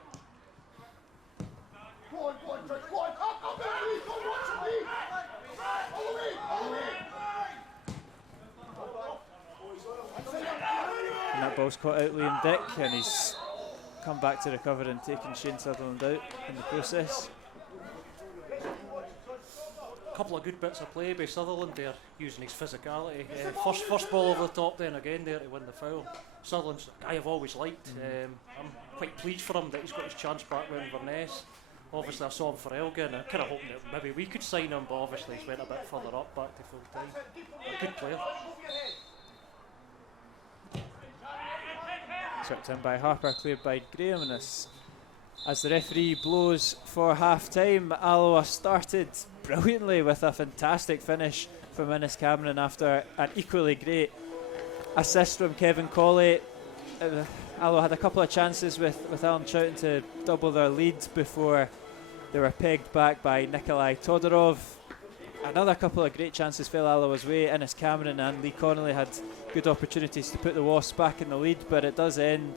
And that ball's caught out Liam Dick, and he's come back to recover and taken Shane Sutherland out in the process. A couple of good bits of play by Sutherland there, using his physicality. First ball over the top, then again there to win the foul. Sutherland's a guy I've always liked. I'm quite pleased for him that he's got his chance back with Inverness. obviously I saw him for Elgin, and I kind of hoping that maybe we could sign him, but obviously he's went a bit further up, back to full time. A good player. Swept in by Harper, cleared by Graham, and as the referee blows for half time, Alloa started brilliantly with a fantastic finish from Innes Cameron after an equally great assist from Kevin Colley. Alloa had a couple of chances with Alan Chowton to double their lead before they were pegged back by Nikolai Todorov. Another couple of great chances fell Alloa's way. Innes Cameron and Lee Connolly had good opportunities to put the Wasps back in the lead, but it does end,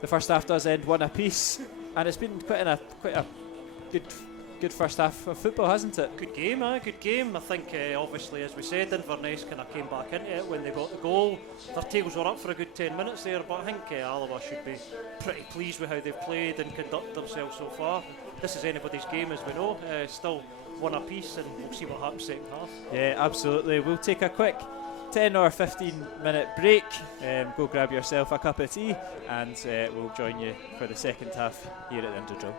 the first half does end one apiece, and it's been quite a good first half of football, hasn't it? Good game, good game. I think obviously, as we said, Inverness kind of came back into it when they got the goal. Their tails were up for a good 10 minutes there, but I think Alloa should be pretty pleased with how they've played and conducted themselves so far. This is anybody's game, as we know. Still one apiece, and we'll see what happens second half. Yeah, absolutely. We'll take a quick 10 or 15 minute break. Go grab yourself a cup of tea, and we'll join you for the second half here at the Interdrill.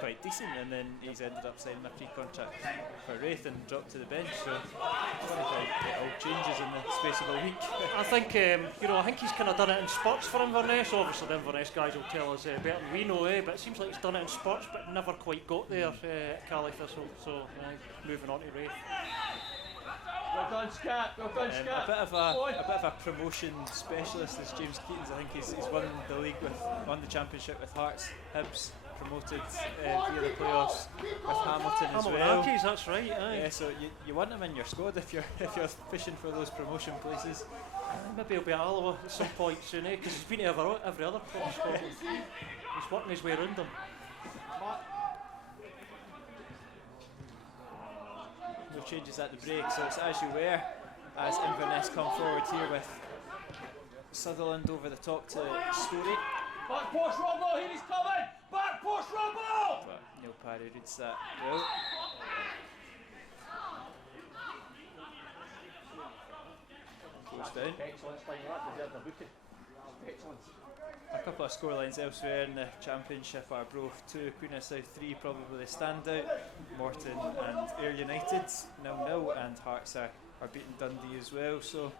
Quite decent, and then he's ended up signing a free contract for Wraith and dropped to the bench. So funny how it all changes in the space of a week. I think I think he's kind of done it in spurts for Inverness. Obviously, the Inverness guys will tell us better than we know, but it seems like he's done it in spurts, but never quite got there at Cali Thistle. So moving on to Wraith. Well done, Scat. Well done, Scat. A bit of a promotion specialist is James Keatons. I think he's won the league won the championship with Hearts, Hibs, promoted via the playoffs with Hamilton as well. Hamilton, that's right. Yeah, so you want him in your squad if you're fishing for those promotion places. Maybe he'll be at Alloa at some point soon, because he's been to every other club in Scotland. He's working his way around them. No changes at the break, so it's as you were, as Inverness come forward here with Sutherland over the top to Story. Back post Robbo, here he's coming! Back post Robbo! But Neil Parry reads that well. Goes down. Excellent, that deserved a booking. Excellent. A couple of scorelines elsewhere in the Championship: Arbroath 2, Queen of South 3, probably the standout. Morton and Ayr United 0-0, and Hearts are beating Dundee as well. So,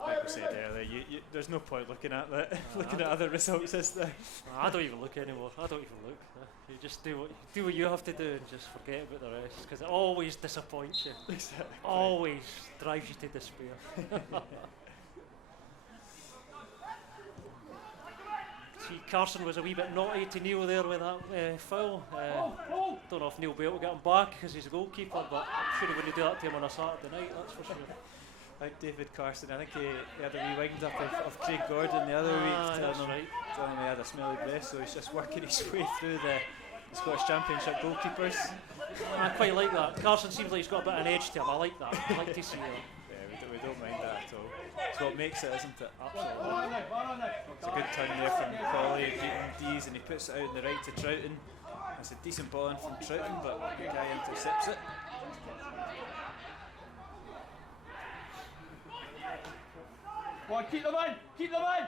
like we said earlier, there's no point looking at that, looking at other results, is there? I don't even look anymore. I don't even look. You just do what you have to do and just forget about the rest, because it always disappoints you. Exactly. Always drives you to despair. See, Carson was a wee bit naughty to Neil there with that foul. Don't know if Neil will be able to get him back because he's a goalkeeper, but I'm sure he wouldn't do that to him on a Saturday night, that's for sure. out David Carson. I think he had a wee wind up of Craig Gordon the other week, telling him he had a smelly breath, so he's just working his way through the Scottish Championship goalkeepers. I quite like that. Carson seems like he's got a bit of an edge to him. I like that. I like to see that. Yeah, we don't mind that at all. It's what makes it, isn't it? Absolutely. It's a good turn there from Colley, beating Dees, and he puts it out in the right to Troughton. It's a decent ball in from Troughton, but the guy intercepts it. Go on, keep them in! Keep them in!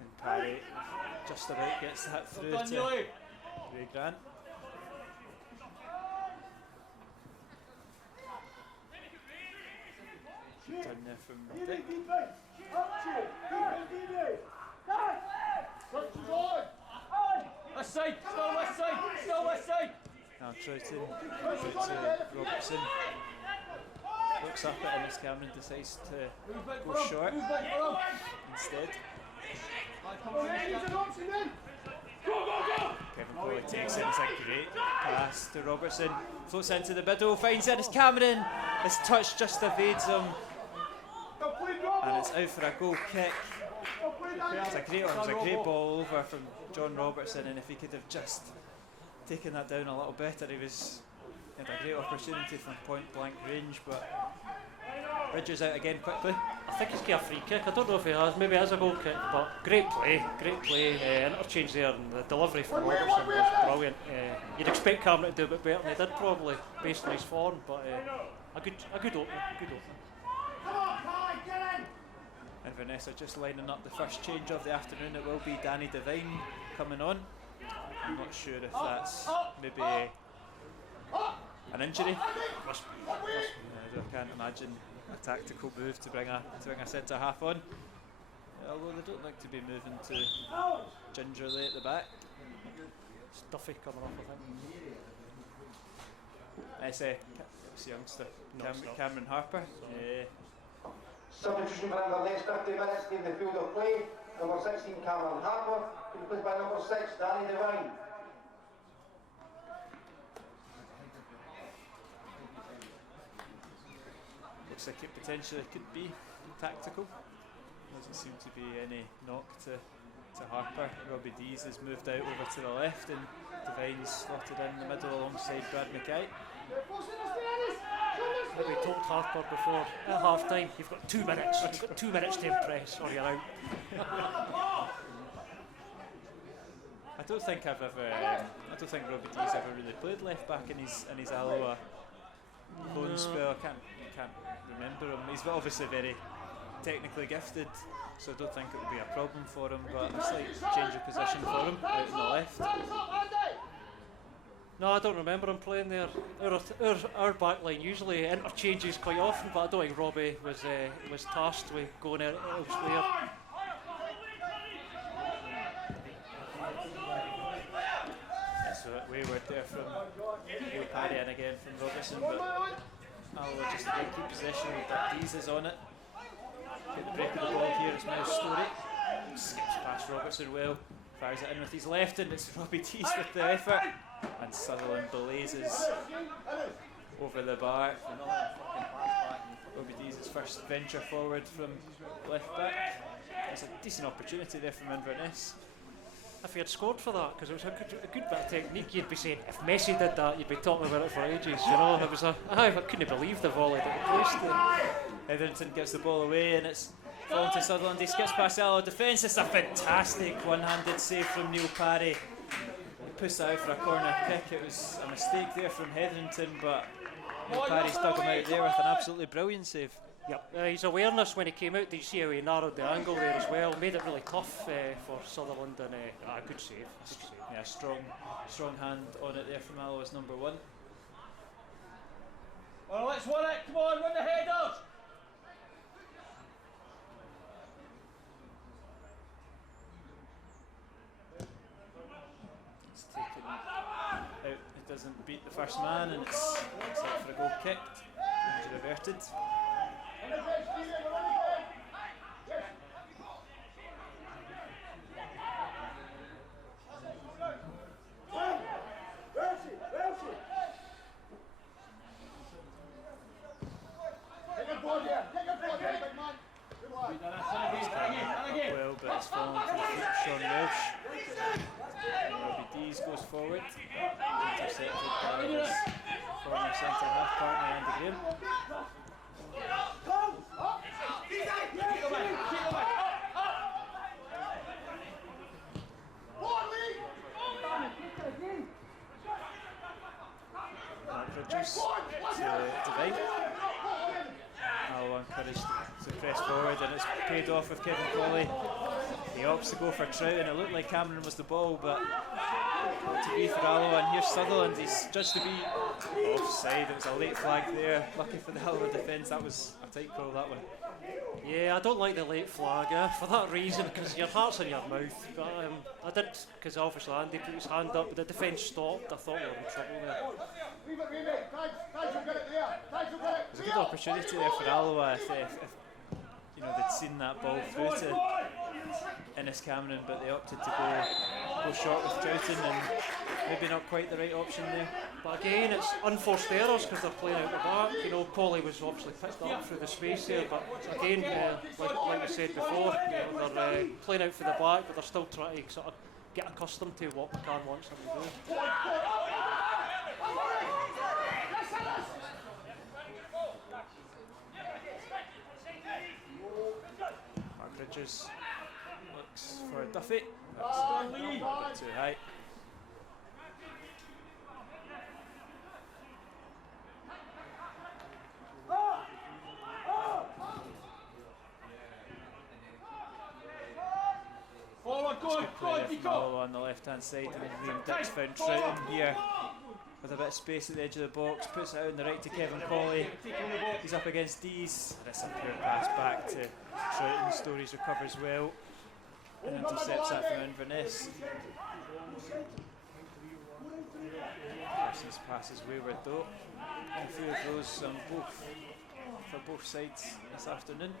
And Parry just about gets that through to Ray Grant. Turn there from Dick. This side! Still this side! Still this side! Now Troughton puts Robertson. Looks up at him as Cameron decides to go short instead. Kevin Colley takes it, it's a great pass to Robertson. Floats into the middle, finds it as Cameron. His touch just evades him. And it's out for a goal kick. It was a great ball over from John Robertson, and if he could have just taken that down a little better, he had a great opportunity from point blank range, but Bridges out again quickly. I think he's got a free kick. I don't know if he has. Maybe it is a goal kick, but great play. Interchange there, and the delivery from Robertson was brilliant. You'd expect Cameron to do a bit better than he did, probably, based on his form, but a good opening. Inverness are just lining up the first change of the afternoon. It will be Danny Devine coming on. I'm not sure if that's maybe an injury. I can't imagine a tactical move to bring a centre half on. Although they don't like to be moving too gingerly at the back. Stuffy coming off, I think. It's a youngster, Cameron Harper. Yeah. Substitution for Inverness, 50 minutes, leaving the field of play. Number 16, Cameron Harper, replaced by number 6, Danny Devine. Looks like it potentially could be tactical. Doesn't seem to be any knock to Harper. Robbie Dees has moved out over to the left, and Devine's slotted in the middle alongside Brad Mackay. Maybe told Harper before at half time, you've got 2 minutes. You've got 2 minutes to impress, or you're out. I don't think Robbie Dees ever really played left back in his Alloa loan spell. I can't remember him. He's obviously very technically gifted, so I don't think it would be a problem for him, but a slight change of position for him out on the left. No, I don't remember him playing there. Our back line usually interchanges quite often, but I don't think Robbie was tasked with going elsewhere. So wayward there from Neil Parry, and again from Robertson, but Alloa just about keep possession with Dees is on it. Get the break of the ball here, it's now Story. Skips past Robertson well, fires it in with his left, and it's Robbie Dees with the effort. And Sutherland blazes over the bar. Robbie Dees' first venture forward from left back. There's a decent opportunity there from Inverness. If he had scored for that, because it was a good bit of technique, you'd be saying, if Messi did that, you'd be talking about it for ages, you know. It was I couldn't believe the volley that he placed there. Hetherington gets the ball away, and it's fallen to Sutherland. He skips past Alloa defence. It's a fantastic one-handed save from Neil Parry. He pushed it out for a corner kick. It was a mistake there from Hetherington, but Neil Parry's dug him out there with an absolutely brilliant save. Yep, his awareness when he came out, did you see how he narrowed the angle there as well? Made it really tough for Sutherland, and good save. Yeah, strong hand on it there from Alloa's number 1. Well, let's win it. Come on, win the headers. It's taken out. It doesn't beat the first man, and it's out for a goal kicked. And reverted. Well, but it's fallen to the feet of Sean Welsh. Robbie Dees goes forward. Intercepted by his former centre half partner Andy Graham. Mark Ridges to divide. Alloa encouraged to press forward, and it's paid off with Kevin Colley. He opts to go for Trout, and it looked like Cameron was the ball, but to be for Alloa. And here's Sutherland, he's judged to be offside. It was a late flag there. Lucky for the Alloa defence, that was a tight call, that one. Yeah, I don't like the late flag for that reason, because your heart's in your mouth. But I did, because obviously Andy put his hand up, but the defence stopped. I thought we were in trouble there. It was a good opportunity there for Alloa if you know, they'd seen that ball through to Innes Cameron, but they opted to go short with Troughton, and maybe not quite the right option there. But again, it's unforced errors because they're playing out the back. You know, Colley was obviously picked up through the space there, but again, like we said before, you know, they're playing out for the back, but they're still trying to sort of get accustomed to what McCann wants them to do. Mark Ridges looks for Duffy. That's a bit too high. Alloa on the left hand side, and Liam Dix found Troughton here with a bit of space at the edge of the box, puts it out on the right to Kevin Colley. He's up against Dees. That's a pure pass back to Troughton. Stories recovers well and intercepts that from Inverness. Parsons passes wayward though. A few of those for both sides this afternoon.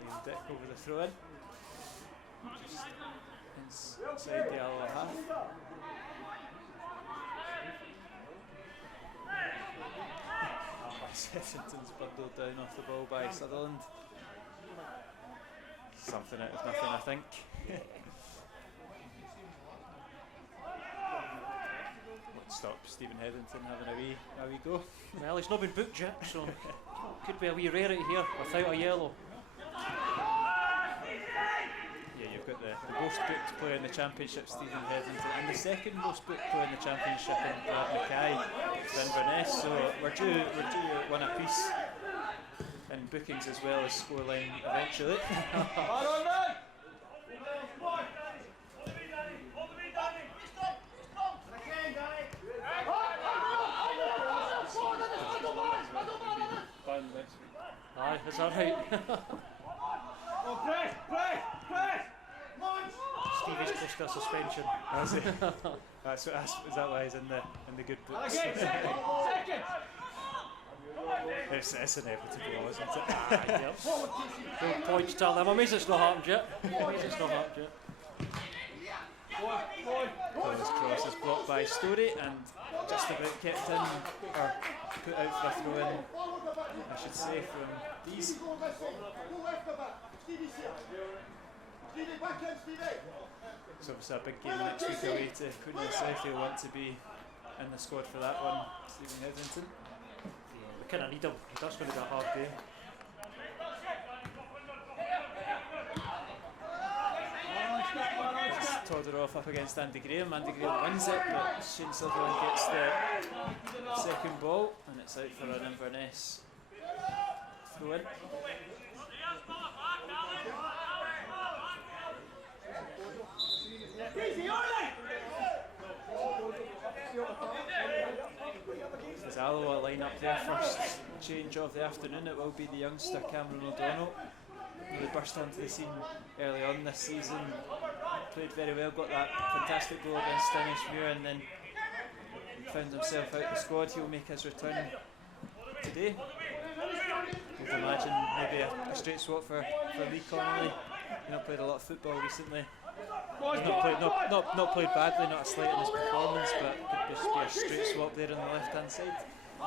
Liam Dick over the throw in. Just inside the Alloa half. Sessington's bundled down off the ball by Sutherland. Something out of nothing, I think. Won't stop Stephen Hetherington having a wee go. Well, he's not been booked yet, so could be a wee rarity here without a yellow. Yeah, you've got the most booked player in the Championship, Stephen Hetherington, and the second most booked player in the Championship in Brad Mackay for Inverness. So we're due one apiece in bookings as well as scoreline eventually. Aye, is that right? Stevie's close to a suspension. Is that why he's in the good books? It's inevitable, isn't it? Yep. No points tell them. I'm amazed it's not happened yet. Collins' cross is blocked by Story and just about kept in, or put out for a throw in, I should say, from Dees. It's obviously a big game next week away to Queen of the South. He'll want to be in the squad for that one, Stephen Hetherington. We kind of need him. That's going to be a hard day. Todorov up against Andy Graham. Andy Graham wins it, but Shane Sutherland gets the second ball, and it's out for an Inverness throw in. Does Alloa line up there first? change of the afternoon. It will be the youngster Cameron O'Donnell. Really burst onto the scene early on this season, played very well, got that fantastic goal against Stinishmuir, and then found himself out the squad. He'll make his return today. Would imagine maybe a straight swap for Lee Connolly. He's not played a lot of football recently. He's not played badly, not a slight in his performance, but could just be a straight swap there on the left hand side.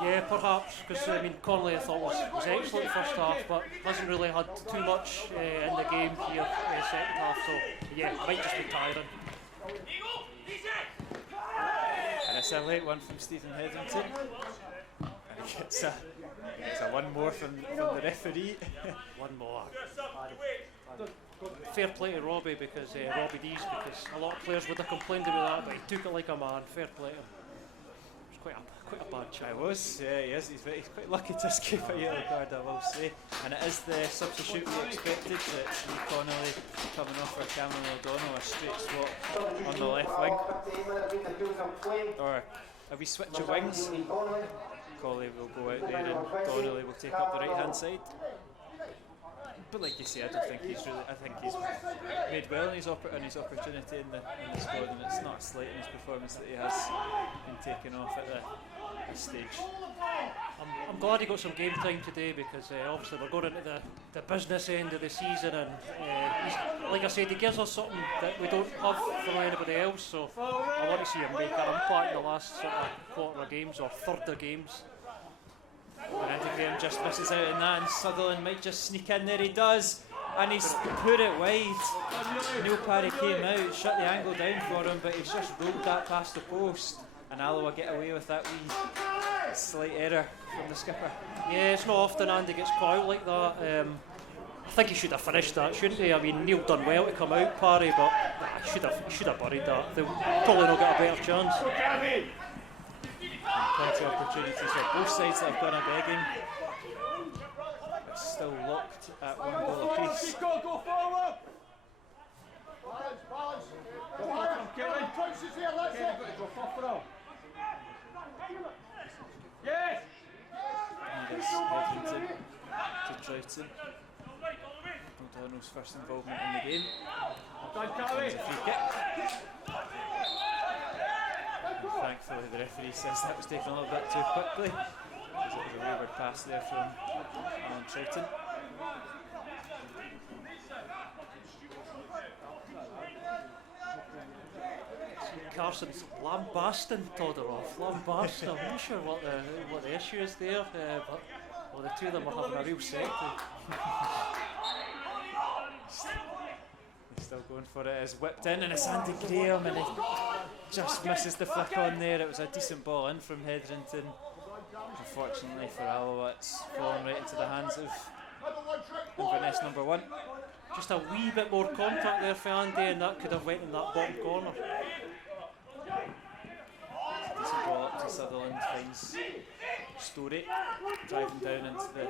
Yeah, perhaps, because I mean, Connolly I thought was excellent first half, but hasn't really had too much in the game here second half, so yeah, might just be tiring. And it's a late one from Stephen Hetherington. And he gets a one more from the referee. One more. Fair play to Robbie because Robbie Dees, because a lot of players would have complained about that, but he took it like a man. Fair play to him. It was quite a bad I child. was, yeah, he is. He's quite lucky to escape a yellow card, I will say. And it is the substitute we expected, that Lee Connolly coming off for Cameron O'Donnell, a straight swap on the left wing. Or are we switching wings? Colley will go out there and Donnelly will take up the right hand side. But like you say, I think he's made well in his opportunity in the squad, and it's not a slight in his performance that he has been taken off at this stage. I'm glad he got some game time today, because obviously we're going into the business end of the season, and like I said, he gives us something that we don't have from anybody else, so I want to see him make an impact in the last sort of quarter of games or third of games. And Graham just misses out in that, and Sutherland might just sneak in there. He does, and he's put it wide. Neil Parry came out, shut the angle down for him, but he's just rolled that past the post, and Alloa get away with that wee slight error from the skipper. Yeah, it's not often Andy gets caught out like that. I think he should have finished that, shouldn't he? I mean, Neil done well to come out, Parry, but he should have buried that. They'll probably not get a better chance. Plenty of opportunities for both sides that have gone a-begging. It's still locked at one goal apiece. Go forward! Balance. Kevin. Choices here, let's Kevin, got to drop off for him. Yes! And it's Hetherington to Troughton. O'Donnell's first involvement in the game. Done, Comes Carly. a free kick. And thankfully the referee says that was taken a little bit too quickly, because it was a wayward pass there from Alan Troughton. Carson's lambasting Todorov, lambasting. I'm not sure what the issue is there, but well, the two of them are having a real set. He's still going for it. It's whipped in, and it's Andy Graham, and he just misses the flick on there. It was a decent ball in from Hetherington. Unfortunately for Alloa, it's fallen right into the hands of Inverness number 1. Just a wee bit more contact there for Andy, and that could have went in that bottom corner. Decent ball up to Sutherland, finds Story, driving down into the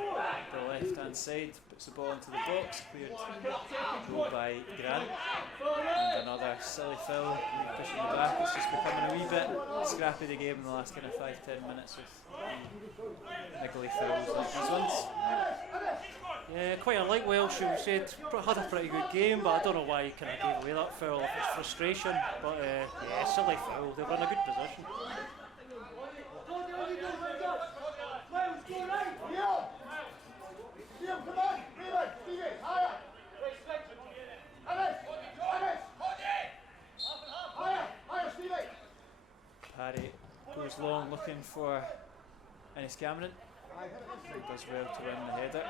left hand side, puts the ball into the box, cleared goal by Grant, and another silly foul, pushing the back. It's just becoming a wee bit scrappy, the game in the last kind of 5-10 minutes with niggly fouls like these ones. Yeah, quite unlike Welsh, who said had a pretty good game, but I don't know why he kind of gave away that foul. If it's frustration, but yeah, silly foul. They were in a good position. Parry goes long looking for Ennis Cameron. He does well to win the header.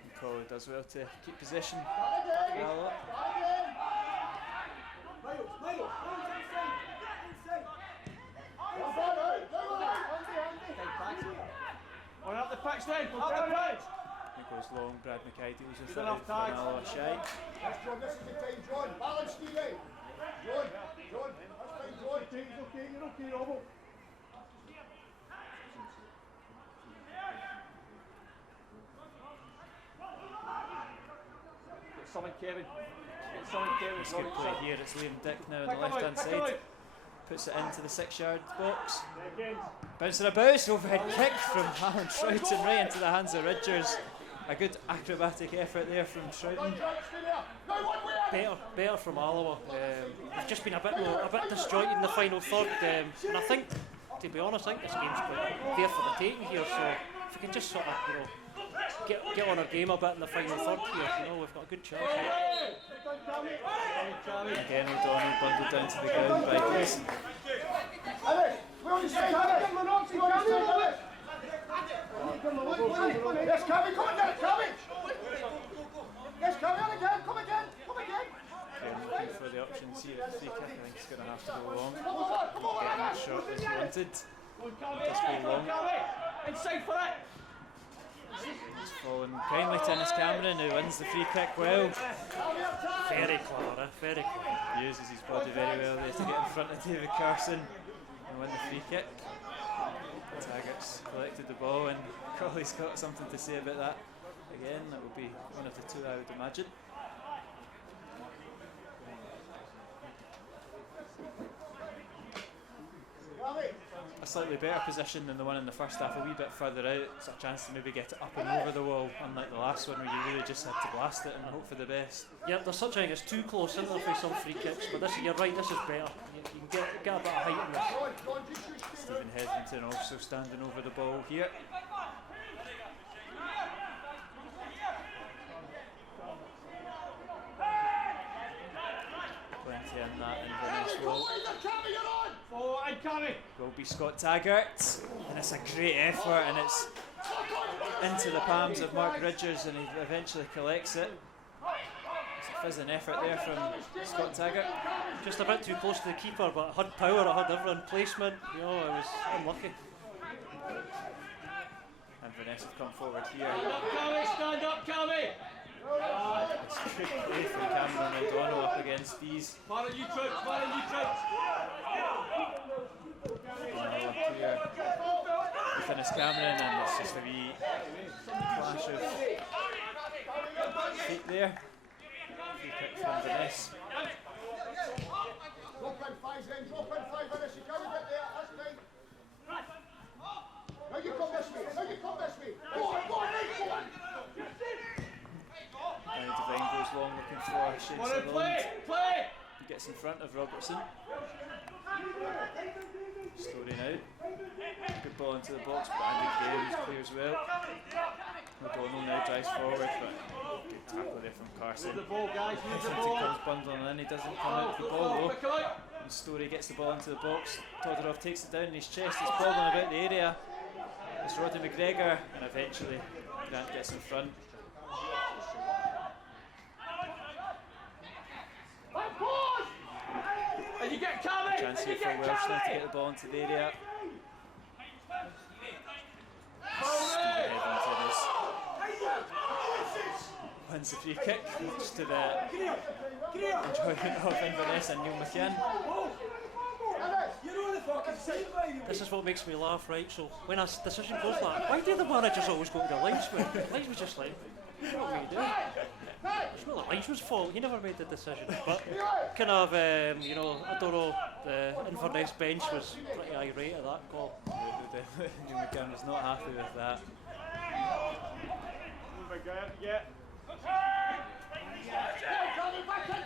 And Colley does well to keep possession. Well, On up the pitch then, up the pitch! it goes long. Brad Mackay deals with He's it enough from tags. Alloa shy. Yes, John, this is the time, John. Balance, Stevie. John, that's fine, John. You're okay, Robbo. Get something, Kevin. It's good play here. It's Liam Dick now on the left hand side. puts it into the 6-yard box. Bouncing about, it's an overhead kick from Alan Troughton right into the hands of Ridgers. A good acrobatic effort there from Troughton. Better from Alloa. They've just been a bit disjointed in the final third, and I think, to be honest, I think this game's quite there for the taking here. So if we can just sort of, get on our game a bit in the final third here, we've got a good chance here. Again, O'Donnell bundled down to the ground by Gleeson. Yes, Cammy, come again, Cammy! Yes, Cammy, on again, come again! Again, looking for the options here at the free kick. I think he's going to have to go long. Getting that shot as he wanted. Just go long. Inside for it. He's fallen kindly to Ennis Cameron, who wins the free kick well. Very clever, very clever. He uses his body very well there to get in front of David Carson and win the free kick. Taggart's collected the ball, and Crawley's got something to say about that. Again, that will be one of the two, I would imagine. A slightly better position than the one in the first half, a wee bit further out. It's a chance to maybe get it up and over the wall, unlike the last one where you really just had to blast it and hope for the best. Yeah, there's such a thing, it's too close in there for some free kicks, but you're right, this is better. You can get a bit of height in this. Stephen Hetherington also standing over the ball here. Plenty in that Inverness wall. Will be Scott Taggart, and it's a great effort, and it's into the palms of Mark Ridgers, and he eventually collects it. It's a fizzing effort there from Scott Taggart. Just a bit too close to the keeper, but it had power, it had everything, placement, it was unlucky. Inverness have come forward here. Stand up, Cammy! It's good play from Cameron O'Donnell up against these. Man on you, Troughton, man on you, Troughton! Here with Ennis Cameron, and it's just a wee clash of feet there. Free kick from Inverness. Drop in five, then drop in five, Ennis, you can't get there, that's fine. Now you come this way, Go on, Now Devine goes long looking for Shane Sutherland. He gets in front of Robertson. Story now. Good ball into the box, but Andy Graham clears well. O'Donnell now drives forward, but good tackle there from Carson. Hetherington comes bundling in, he doesn't come out with the ball though. And Story gets the ball into the box. Todorov takes it down in his chest, he's bobbling about the area. It's Roddy McGregor, and eventually Grant gets in front. And you get Cammy! Chance here for Welsh now to get the ball into the area. Stephen Hetherington wins the free kick, much to the enjoyment of Inverness and Neil McKeon. This is what makes me laugh, right? So when a decision goes like, why do the managers always go to the linesman? The linesman's just like, what are we doing? It's not the linesman's fault, he never made the decision. But kind of, I don't know, the Inverness bench was pretty irate at that call. Neil McKeon was not happy with that.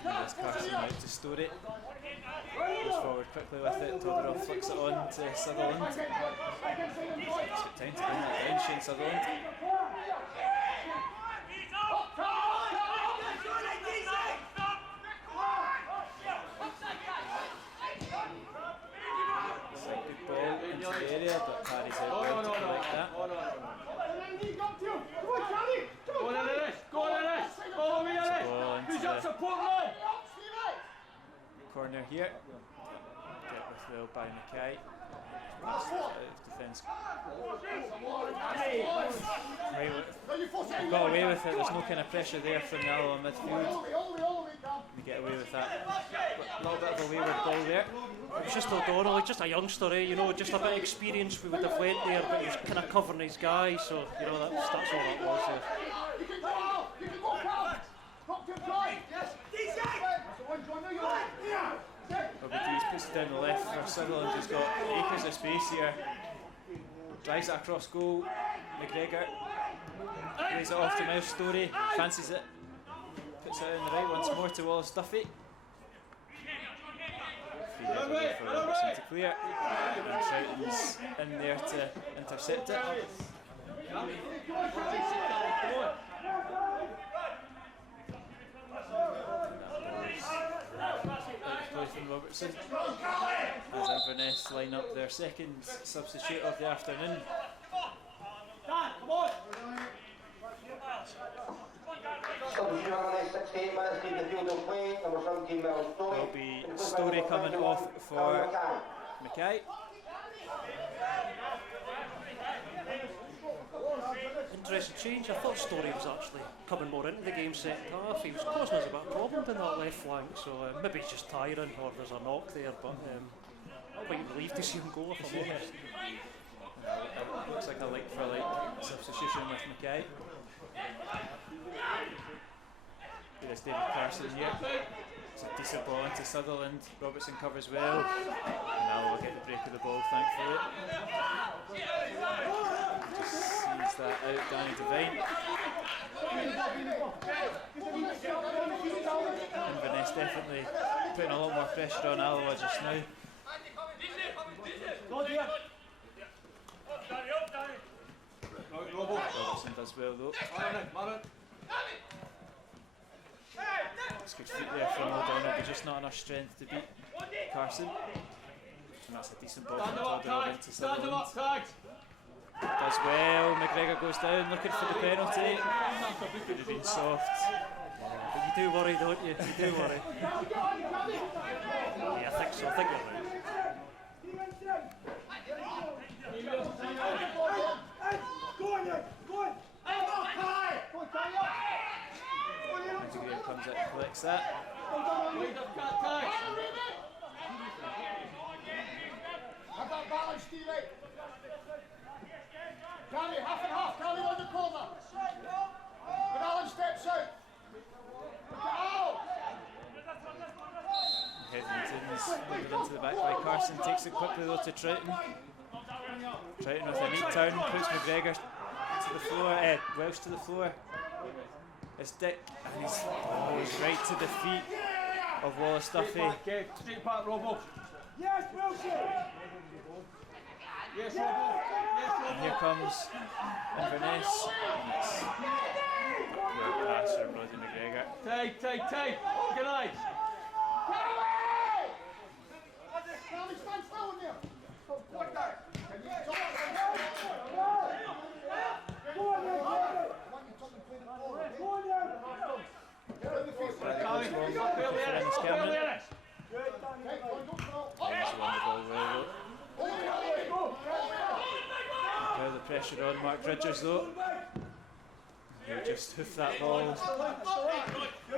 That's Carson out to Story. Goes forward quickly with it. Todorov flicks it on to Sutherland. He's got time to bring that down, Shane Sutherland. It's a good ball into the area, but carries out well to collect that. Go on, Ennis! Follow me, Ennis! Who's up support, man? Corner here. Get with well by Mackay. Out of defence. Got away with it, there's no kind of pressure there from the Alloa midfield. They get away with that. A little bit of a wayward ball there. It was just O'Donnell, just a youngster, just a bit of experience. We would have went there, but he was kind of covering his guy, so that's all that was there. Robbie Dees puts it down the left for Sutherland, who's got acres of space here. Drives it across goal. McGregor plays it off to Miles Story, fancies it, puts it out on the right once more to Wallace Duffy. Free header away for Robertson to clear, and Troughton's in there to intercept it. Play from Robertson as Inverness line up their second substitute of the afternoon. There'll be Story coming off for Mackay. Interesting change. I thought Story was actually coming more into the game second half. He was causing us a bit of problem down that left flank, so maybe he's just tiring or there's a knock there, but I'm quite relieved to see him go, if I'm honest. Looks like a like for like substitution with Mackay. There's David Carson here. It's a decent ball into Sutherland. Robertson covers well. And Alloa will get the break of the ball, thankfully. Just sees that out, Danny Devine. Inverness definitely putting a lot more pressure on Alloa just now. Robertson does well though. It's good feet there from O'Donnell, but just not enough strength to beat Carson. And that's a decent ball from O'Donnell into Sutherland. Does well, McGregor goes down looking for the penalty. Could have been soft. But you do worry, don't you? You do worry. Yeah, I think so. I think you're right. Graham comes out and collects that. Have that balance, Stevie. Carry, half and half, carry on the corner. When Alan steps out. Headington's moved into the back by Carson, takes it quickly though to Troughton. Troughton with a neat turn, puts McGregor to the floor, Welsh to the floor. It's Dick, and he's right to the feet of Wallace Duffy. Straight back, Robbo. Yes, Wilson. Yes, Robbo. Yes, Robbo. And here comes Inverness. Poor pass from Roddy McGregor. Tight. Good night. Carly, stand still in there. What that? Now the pressure on Mark Ridgers though. He'll just hoof that ball there,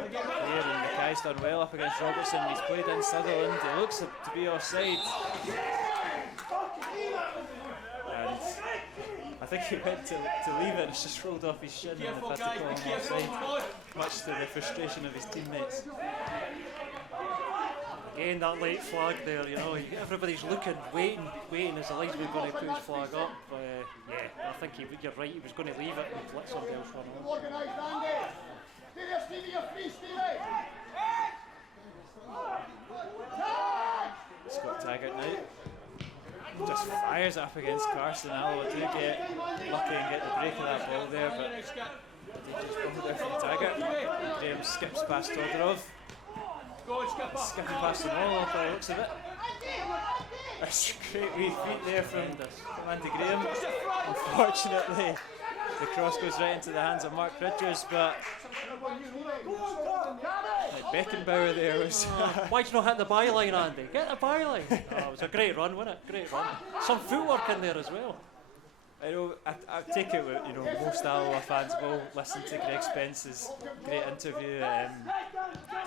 and Mackay's done well up against Robertson. He's played in Sutherland. It looks to be offside. And I think he went to leave it and it's just rolled off his shin and they've had to call him offside, much to the frustration of his teammates. Again, that late flag there, you know, everybody's looking, waiting as the linesman's going to put his flag up. Yeah, I think you're right, he was going to leave it and let somebody else run on. Organised, Andy. Stay there, Stevie, you're free, Stevie. Scott Taggart now just fires up against Carson. Alloa do get lucky and get the break of that ball there, but they just ball there from Taggart. Graham skips past Todorov. Skipping past them all by the looks of it. That's great wee feet there from Andy Graham. Unfortunately, the cross goes right into the hands of Mark Ridgers, but Beckenbauer there was. Why'd you not hit the byline, Andy? Get the byline. It was a great run, wasn't it? Great run. Some footwork in there as well. I know. I take it. You know, most Alloa fans will listen to Greg Spence's great interview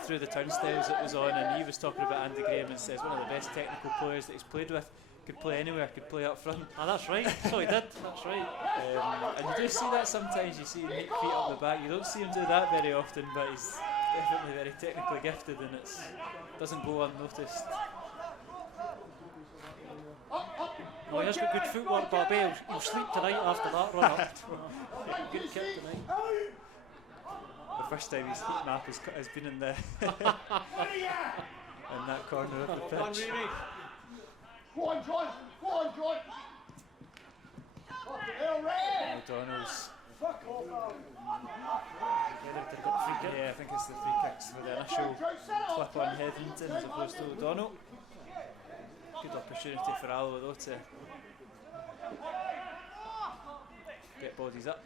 through the turnstiles it was on, and he was talking about Andy Graham and says one of the best technical players that he's played with. Could play anywhere, could play up front. That's right. So he did. That's right. And you do see that sometimes. You see him make feet up the back. You don't see him do that very often, but he's definitely very technically gifted, and it doesn't go unnoticed. Well, he has got good footwork, but I bet he'll sleep tonight after that run up. Good kick tonight. The first time his heat map has been in the in that corner of the pitch. Go on, John. Go on, John. Fucking hell, Ray. O'Donnell's. Yeah, Yeah, I think it's the free kicks for the initial flip on Hetherington as opposed to O'Donnell. Good opportunity for Alloa though to get bodies up.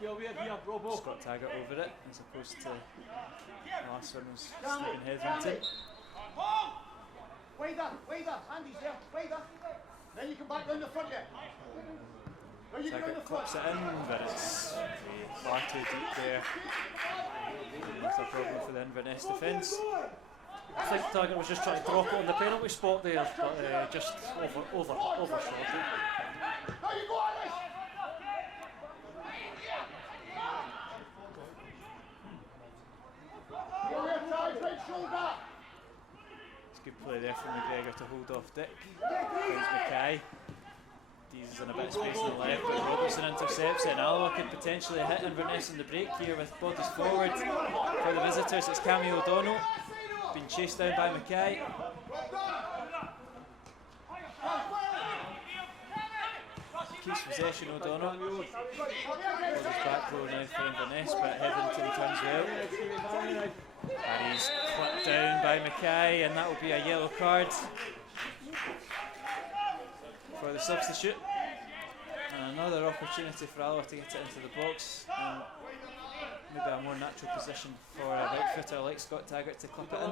Scott Taggart over it as opposed to the last one was Stephen Hetherington. Wader, Andy's there, Wader. Then you come back down the front here. Now you go down the Taggart front. clips it in, but it's far too deep there. That's a problem for the Inverness defence. I think Taggart was just trying to drop it on the penalty spot there, but just overshot it. Now you go, Alice. Go here, Ty, right shoulder. It's good play there from McGregor to hold off Dick. Finds Mackay. Dees is in a bit of space on the left, but Robertson intercepts it, and Alloa could potentially hit Inverness in the break here with bodies forward. For the visitors, it's Cammy O'Donnell, being chased down by Mackay. Keeps possession, O'Donnell. Bodies back low now for Inverness, but Hetherington turns well. And he's clipped down by Mackay, and that will be a yellow card for the substitute. And another opportunity for Alloa to get it into the box, and maybe a more natural position for an outfitter like Scott Taggart to clip it in.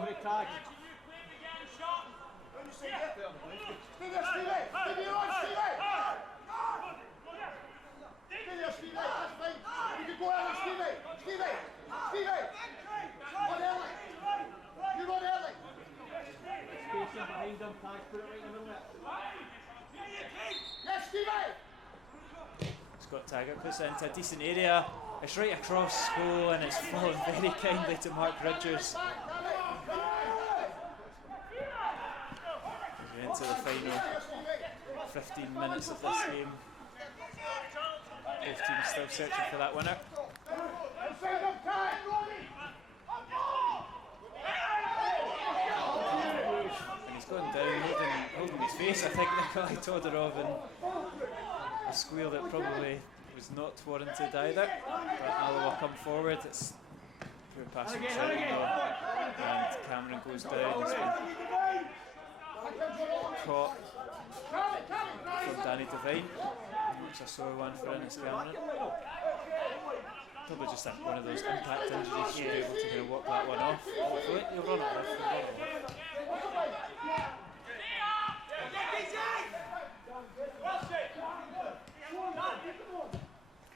Scott Taggart puts it into a decent area. It's right across goal, and it's fallen very kindly to Mark Ridgers. As we enter the final 15 minutes of this game. Both teams still searching for that winner. And he's gone down, holding his face, I think, Nikolai Todorov, and a squeal that probably was not warranted either. But Alloa will come forward. It's poor passing shouting though, and Cameron goes down. He's been caught from Danny Devine. It's a sore one for Ennis Cameron. Probably just one of those impact injuries. He'll be able to kind of walk that one off. Hopefully, he'll run it off.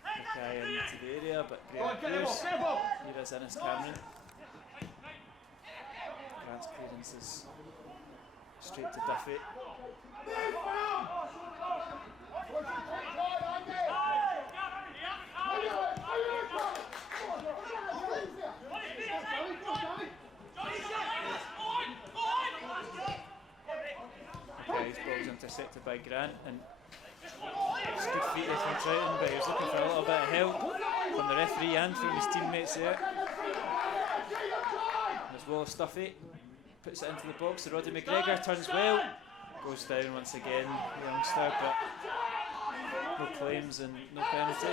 Mackay into the area, but Grant clears. Here is Ennis Cameron. Grant's clearance is straight to Duffy. Mackay's ball's intercepted by Grant, and it's good feet from Troughton, but he was looking for a little bit of help from the referee and from his teammates there. There's Wallace Duffy, puts it into the box. So Roddy McGregor turns well, goes down once again, the youngster, but no claims and no penalty.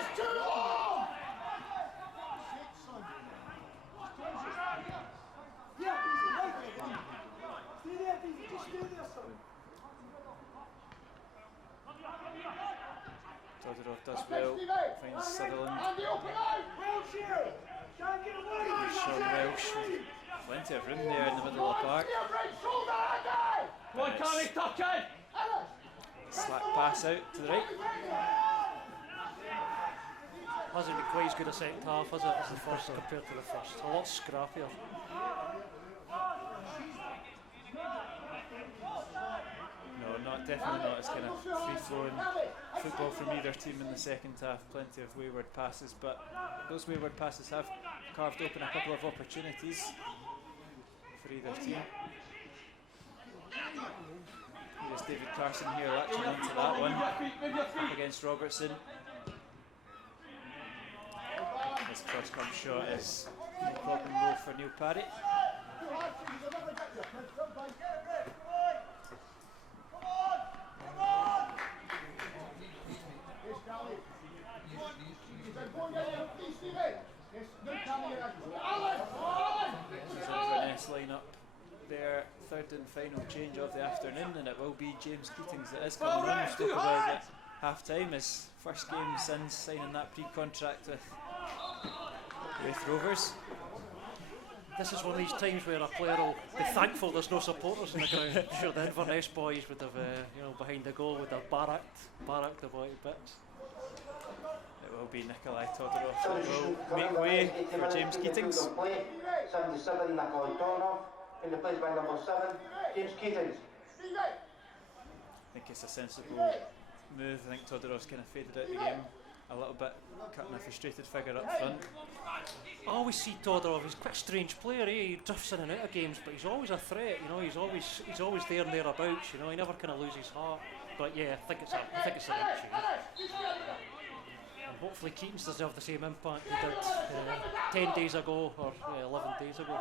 Todorov does well, finds Sutherland. Sean Welsh, plenty of room there in the middle of the park. Slack pass out to the right. Hasn't been quite as good a second half as it as the first compared to the first. A lot scrappier. No, definitely not as kind of free-flowing football from either team in the second half. Plenty of wayward passes, but those wayward passes have carved open a couple of opportunities for either team. There's David Carson here latching onto that one. Up against Robertson. This cross come shot is no problem though for Neil Parry. Inverness line up their third and final change of the afternoon, and it will be James Keatings that is coming on. We spoke about it at half time, his first game since signing that pre-contract with Rovers. This is one of these times where a player will be thankful there's no supporters in the ground. I'm sure the Inverness boys would have, behind the goal would have barracked the boy bits. It will be Nikolai Todorov that will make way for James Keatings. 77, Nikolai Todorov, in the place by number 7, James Keatings. I think it's a sensible move. I think Todorov's kind of faded out the game a little bit, cutting a frustrated figure up front. I always see Todorov, he's quite a strange player, He drifts in and out of games, but he's always a threat, he's always there and thereabouts, he never kind of loses heart. But yeah, I think it's an issue. And hopefully Keatings doesn't have the same impact he did 10 days ago or 11 days ago.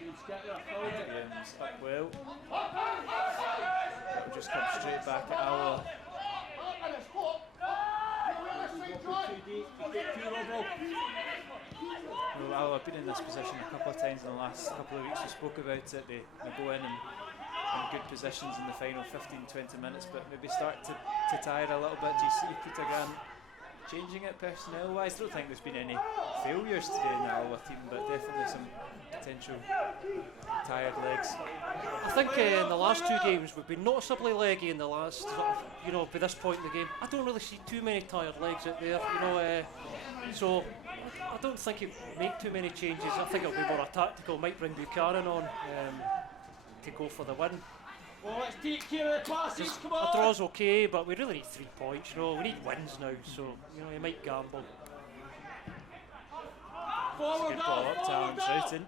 Williams up well. It'll just come straight back at Alloa. Well, Alloa have been in this position a couple of times in the last couple of weeks. We spoke about it. They go in good positions in the final 15-20 minutes, but maybe start to tire a little bit. Do you see Peter Grant changing it personnel wise? I don't think there's been any failures today in the Alloa team, but definitely some potential tired legs. I think in the last two games we've been noticeably leggy in the last, by this point in the game. I don't really see too many tired legs out there, so I don't think he'll make too many changes. I think it'll be more a tactical. Might bring Buchanan on to go for the win. Well, let's take care of the passes, come A on! draw's okay, but we really need 3 points, we need wins now, so you might gamble. Forward Good ball up to Alan Troughton.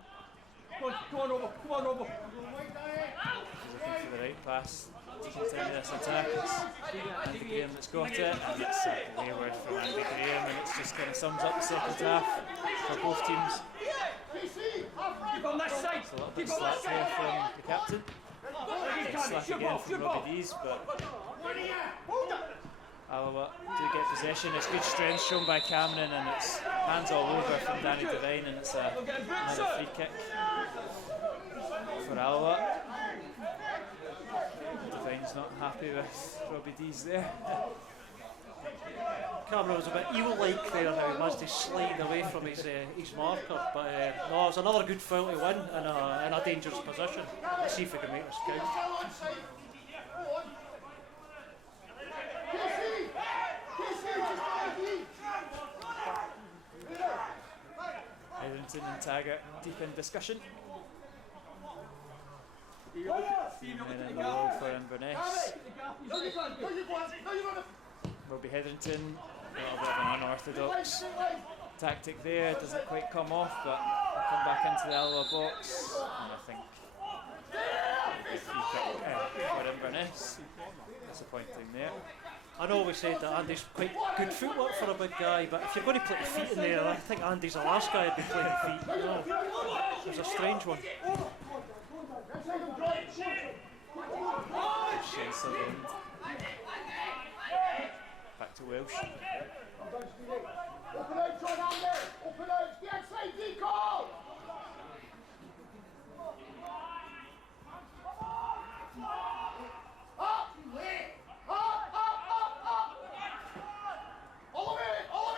Come on, over, come on, over. He's looking for the right pass to continue this attack. It's Andy Graham that's got it, and it's wayward from Andy Graham, and it just kind of sums up the second half for both teams. Keep on that side, It's a little bit keep on that slack there side. from the captain. Slack again from Robbie Dees, but Alloa do get possession. It's good strength shown by Cameron, and it's hands all over from Danny Devine, and it's another free kick for Alloa. Devine's not happy with Robbie Dees there. Cameron was a bit eel-like there, how he managed to slide away from his marker, but no, it was another good foul to win in a dangerous position. Let's see if we can make this count. Hetherington and Taggart deep in discussion. And then in the wall for Inverness will be Hetherington. A little bit of an unorthodox tactic there, doesn't quite come off, but will come back into the Alloa box, and I think for Inverness. Disappointing there. I know we said that Andy's quite good footwork for a big guy, but if you're going to put the feet in there, I think Andy's the last guy who'd be playing the feet. It was a strange one. Shane Sutherland. Back to Welsh. Open out, John, Andy! Open out! Get inside, Deco! Up! All the way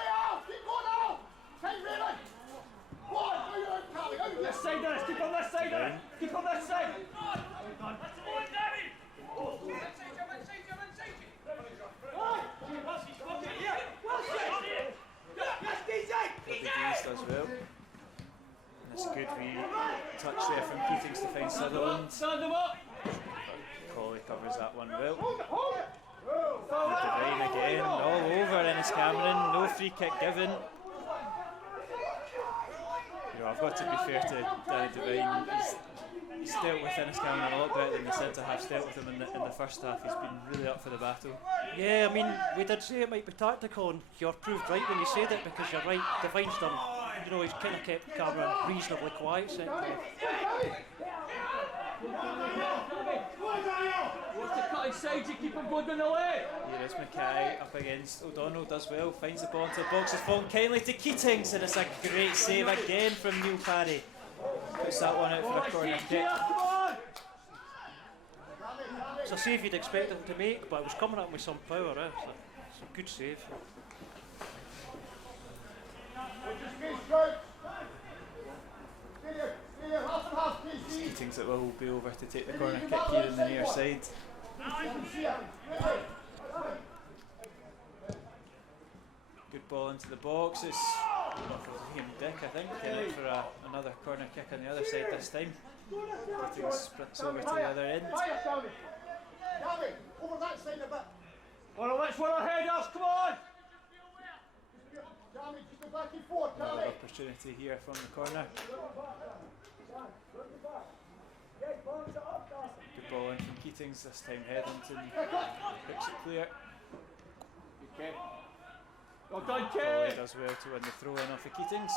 out! Keep going out! Time ready! Go on, now you're out, Callie, out This side, Dennis, keep on that side, Dennis. Keep on that side. Robbie Dees does well. And it's good wee touch there from Keatings to find Sutherland. Stand them up. Colley covers that one well. Devine again, all over Ennis Cameron, no free kick given. I've got to be fair to Danny Devine, He's dealt with Ennis Cameron a lot better than the centre halves dealt with him in the first half. He's been really up for the battle. Yeah, I mean, we did say it might be tactical, and you're proved right when you said it, because you're right. Devine's done, you know, he's kind of kept Cameron reasonably quiet second half. What's the cut inside? You keep him going down the left. Here is Mackay up against O'Donnell, does well, finds the ball into the box, it's fallen kindly to Keatings, and it's a great save again from Neil Parry. Puts that one out for a corner kick. It's a save you'd expect him to make, but it was coming at him with some power. It's a good save. Keatings that will be over to take the corner kick here in the near side. Good ball into the box. It's Liam Dick, I think, in for another corner kick on the other side this time. Keatings sprints over to the other end. Over that side a bit. Well, let's win our headers, come on! Tommy, just go back and forth, Another Tommy. opportunity here from the corner. Good ball in from Keatings, this time Hetherington hooks it clear. Well done, Foley Kate! does well to win the throw in off the Keatings.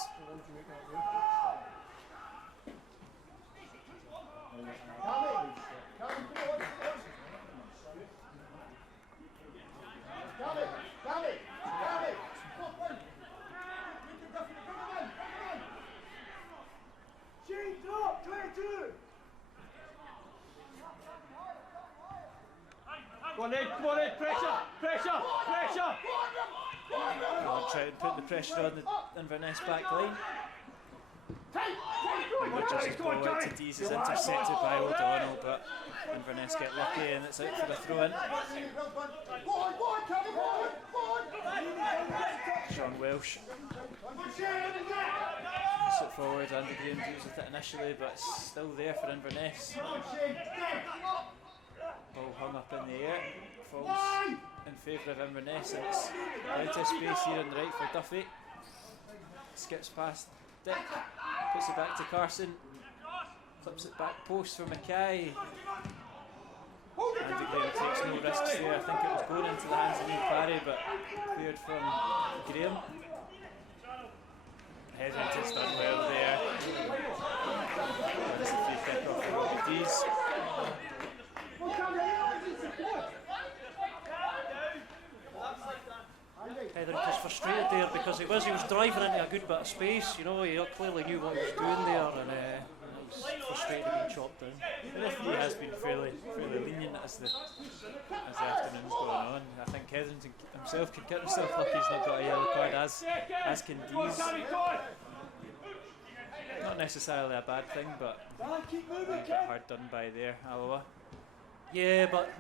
Come on in, pressure, pressure, pressure! I'll try and put the pressure on the Inverness back line. Rogers' ball out to Dees is intercepted by O'Donnell, but Inverness get lucky and it's out for the throw in. Sean Welsh puts it forward. Andy Graham deals with it initially, but it's still there for Inverness. Ball hung up in the air, falls in favour of Inverness, and it's out of space here on the right for Duffy. Skips past Dick, puts it back to Carson, flips it back post for Mackay. Andy Graham takes no risks there. I think it was going into the hands of Neil Parry, but cleared from Graham. Hetherington's done well there. That's the free kick off for Robbie Dees. Hetherington's frustrated there because he was driving into a good bit of space. You know, he clearly knew what he was doing there, and he was frustrated being chopped down. The referee has been fairly lenient as the afternoon's going on. I think Hetherington himself can get himself lucky he's not got a yellow card, as can Dees. Not necessarily a bad thing, but a bit hard done by there, Alloa. Yeah, but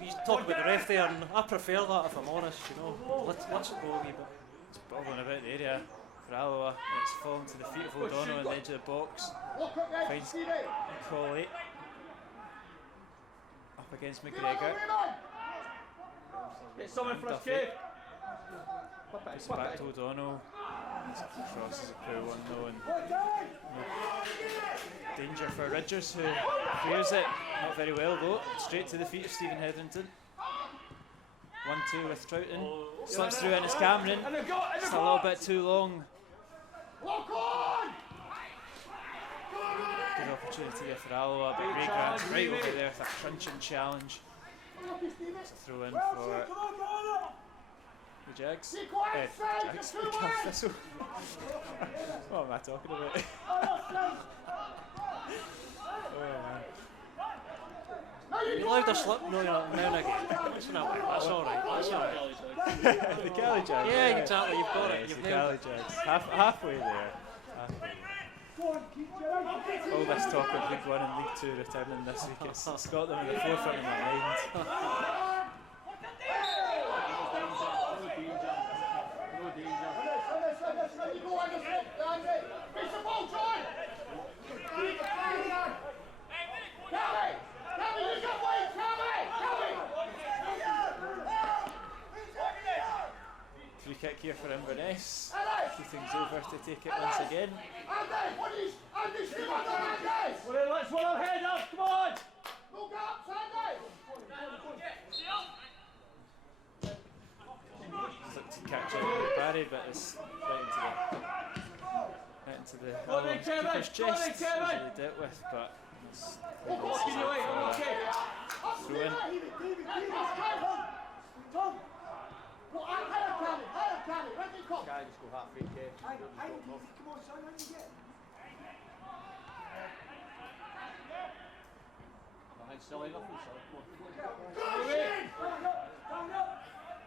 you talk about the ref there, and I prefer that, if I'm honest. You know, let's it go a wee bit. It's bobbling about the area for Alloa. It's fallen to the feet of O'Donnell on the edge of the box. Finds Colley up against McGregor. Get someone for us, Duffy. Kate! Puts it back to O'Donnell. Crosses a poor one though, and danger for Ridgers, who clears it. Not very well though. Straight to the feet of Stephen Hetherington. 1-2 with Troughton. Slips through Ennis Cameron. Just a little bit too long. Good opportunity there for Alloa, but Ray Grant's right over there with a crunching challenge. Throw in for the Jags. Jags. Thistle. What am I talking about? Oh man. You allowed a slip now and again. That's alright. That's alright. The Cali Jags. Yeah, exactly. You've got it. It's You've the nailed Cali it. Jags. Halfway there. All this talk of League 1 and League 2 returning this week, it's got them in the forefront of my mind. Free kick here for Inverness. Keatings He's over to take it once again. Andy, still on there, Andy! Well, then, let's run our head up, come on! No gaps, Andy! Looked to catch out with Barry, but it's right into the Go on then, Kevin! keeper's Go on then, chest. Kevin! Easily dealt with, but it's Walking away, okay. throw in. Tom! Well, higher carry, ready, come! Guy just go half feet, Kev. Come on, son, how you get? Nothing silly, nothing silly.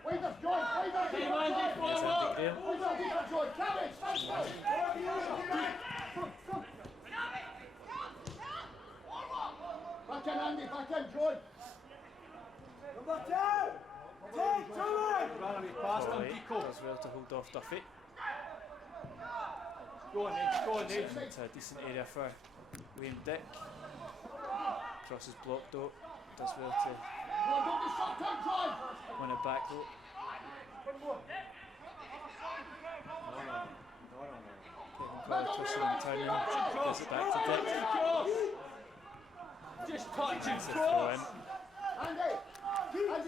Wait up, John, wait up! Hey, Andy, There's forward! Andy Graham. Wait up, John, carry, stand still! Back in, Andy, back in, John! Number 2! Take to it! Run away past him, Polly Deco. does well to hold off Duffy. Go on, Edge, go on, Edge. Into a decent area for Liam Dick. Crosses blocked though. Does well to Come on, don't be shot down, John! win it back though. Kevin Polly twisting and turning. Gives it back to Dick. Cross! Just touch and It's a throw cross! in. Andy,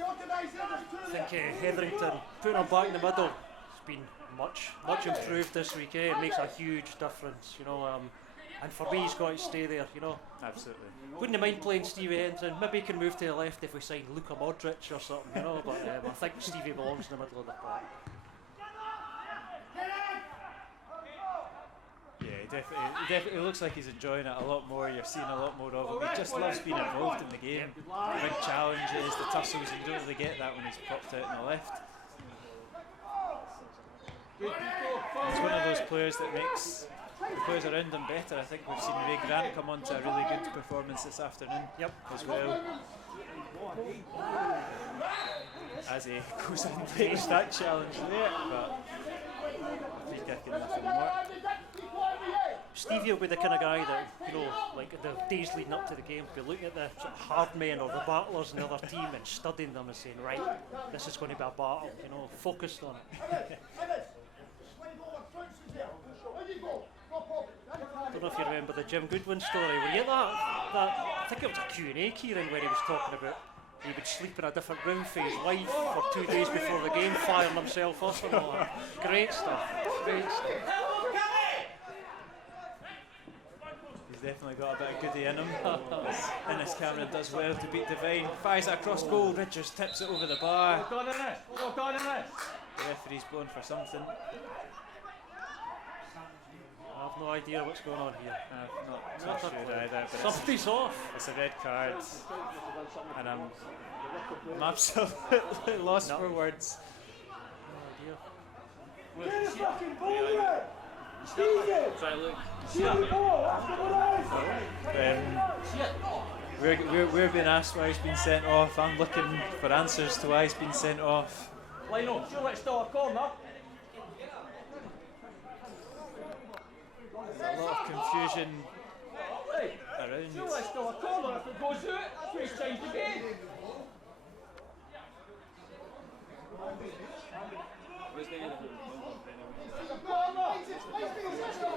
organise it, there's two I think Hetherington putting him back in the middle has been much improved this week. It makes a huge difference, you know. And for me, he's got to stay there, you know. Absolutely. Wouldn't mind playing Stevie Hetherington. Maybe he can move to the left if we sign Luka Modric or something, you know. But I think Stevie belongs in the middle of the park. Yeah, he definitely looks like he's enjoying it a lot more. You're seeing a lot more of him. He just loves being involved in the game. The big challenges, the tussles, you don't really get that when he's popped out on the left. He's one of those players that makes the players around him better. I think we've seen Ray Grant come on to a really good performance this afternoon as well. As he goes and takes that challenge there, but free kick and nothing more. Stevie will be the kind of guy that, you know, like the days leading up to the game, will be looking at the sort of hard men or the battlers in the other team and studying them and saying, right, this is going to be a battle, you know, focused on it. I don't know if you remember the Jim Goodwin story. Were you at that I think it was a Q&A, Kieran, where he was talking about he would sleep in a different room for his wife for 2 days before the game, firing himself off and all that. Great stuff. Great stuff. He's definitely got a bit of goodie in him. Innes Cameron does well to beat Devine. Fires it across goal. Richards tips it over the bar. Go on in there! Go on in there! The referee's blown for something. I have no idea what's going on here. I'm not sure either, but Somebody's off. it's a red card. And I'm absolutely lost for words. We're being asked why he's been sent off. I'm looking for answers to why he's been sent off. Lionel, sure it's still a corner. There's a lot of confusion Hey, around. sure it's still a corner if it goes out. That's where he's changed the game.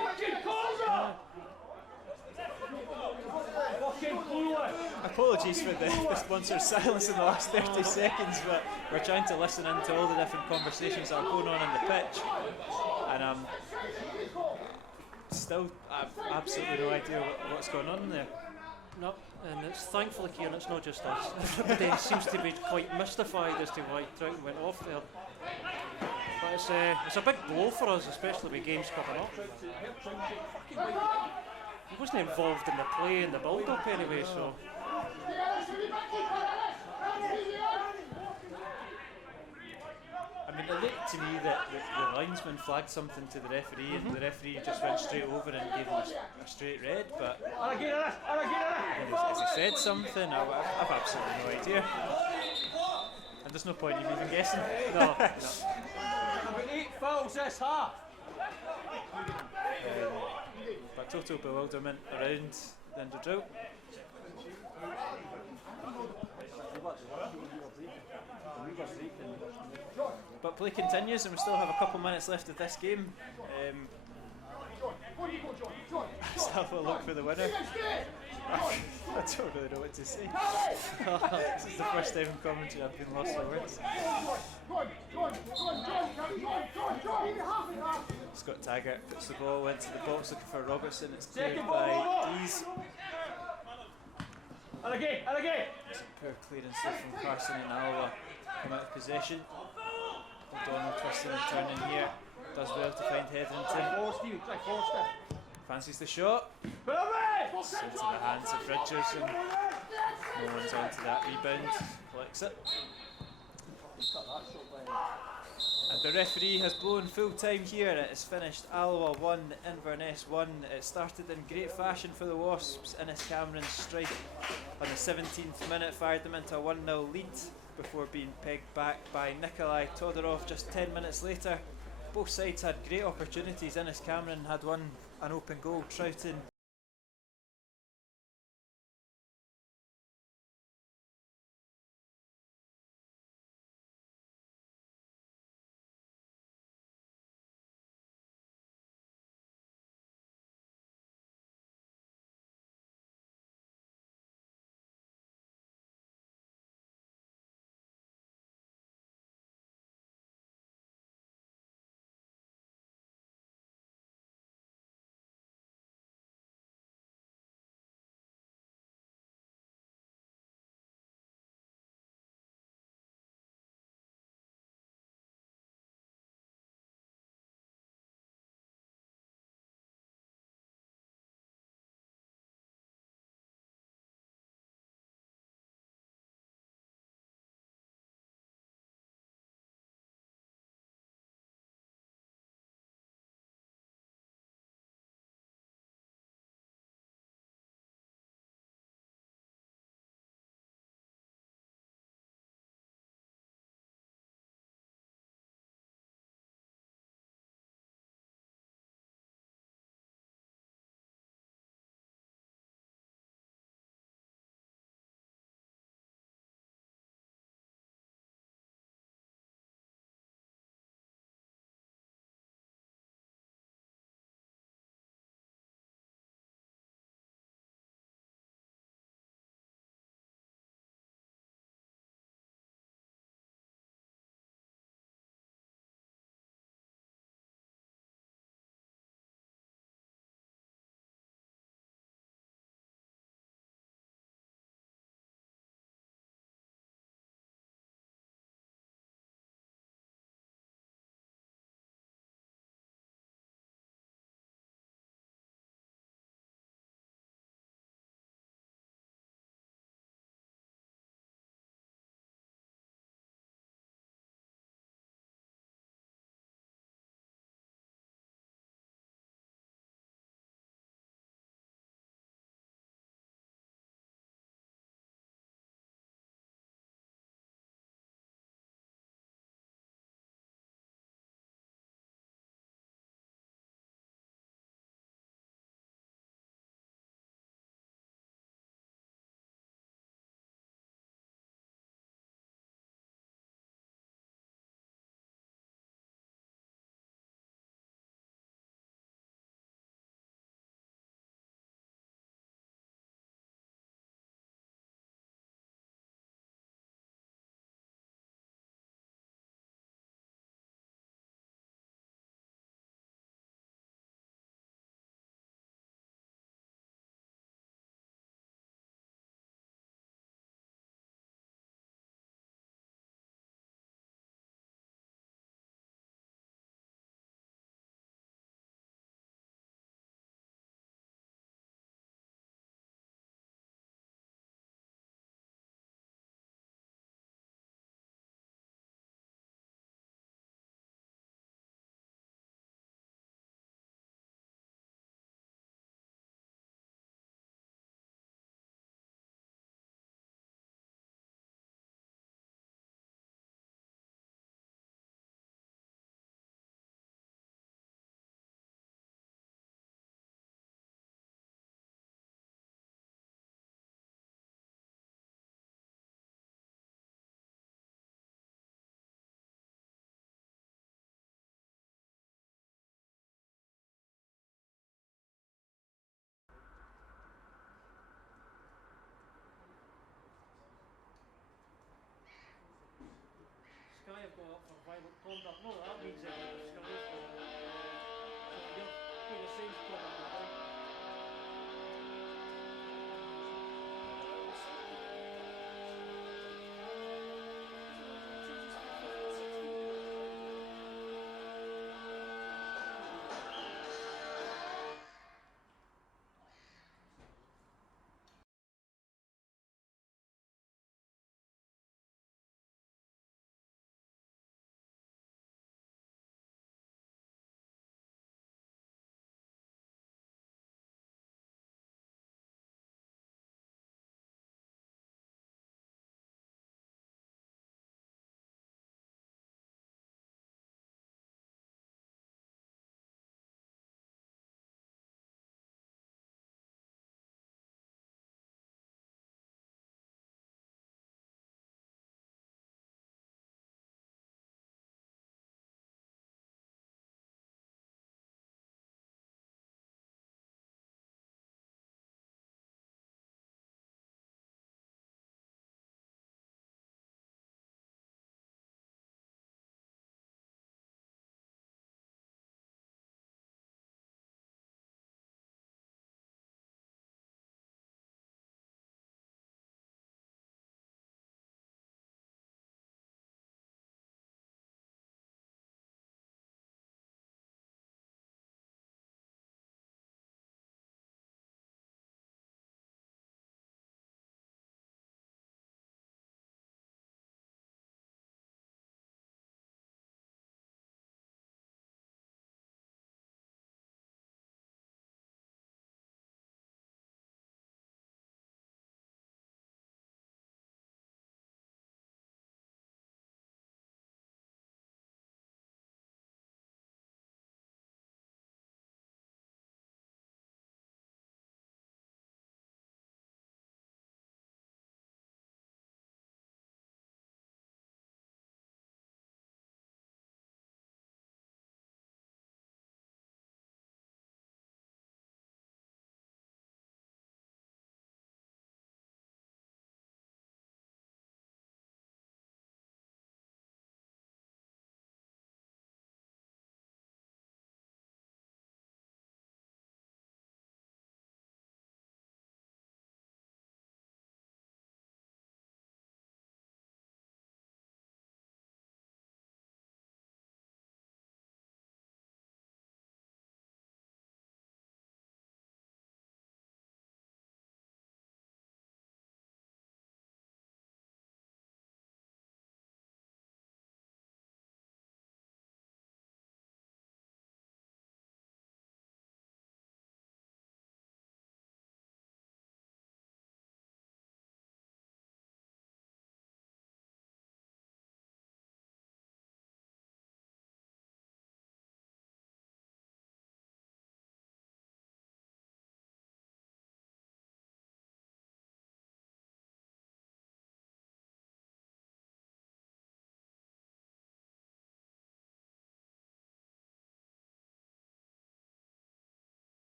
Fucking corner! Fucking clueless! Apologies for the sponsor's silence in the last 30 seconds, but we're trying to listen into all the different conversations that are going on in the pitch, and I've absolutely no idea what's going on there. No, and it's thankfully, Kieran, it's not just us. Everybody seems to be quite mystified as to why Troughton went off there. But it's a big blow for us, especially with games coming up. He wasn't involved in the play and the build-up anyway, so... I mean, it looked to me that the linesman flagged something to the referee, and the referee just went straight over and gave him a straight red, but has he said something? I've absolutely no idea. And there's no point in even guessing. No. Number 8 fouls this half. But total bewilderment around the Dunderdrill. But play continues, and we still have a couple minutes left of this game. Let's have a look for the winner. I don't really know what to say. This is the first time in commentary I've been lost for words. Scott Taggart puts the ball into the box looking for Robertson. It's cleared by Dees. Poor clearance there from Carson and Alloa. Come out of possession. O'Donnell twisting and turning here. Does well to find Hetherington. Fancies the shot. It's into the hands of Richardson. No one's onto that rebound. Collects it. And the referee has blown full time here. It is finished Alloa 1, Inverness 1. It started in great fashion for the Wasps. Innes Cameron's strike on the 17th minute fired them into a 1-0 lead before being pegged back by Nikolai Todorov just 10 minutes later. Both sides had great opportunities. Innes Cameron had an open goal. Troughton have got up for violent conduct. No, that means you're still you're the same conduct.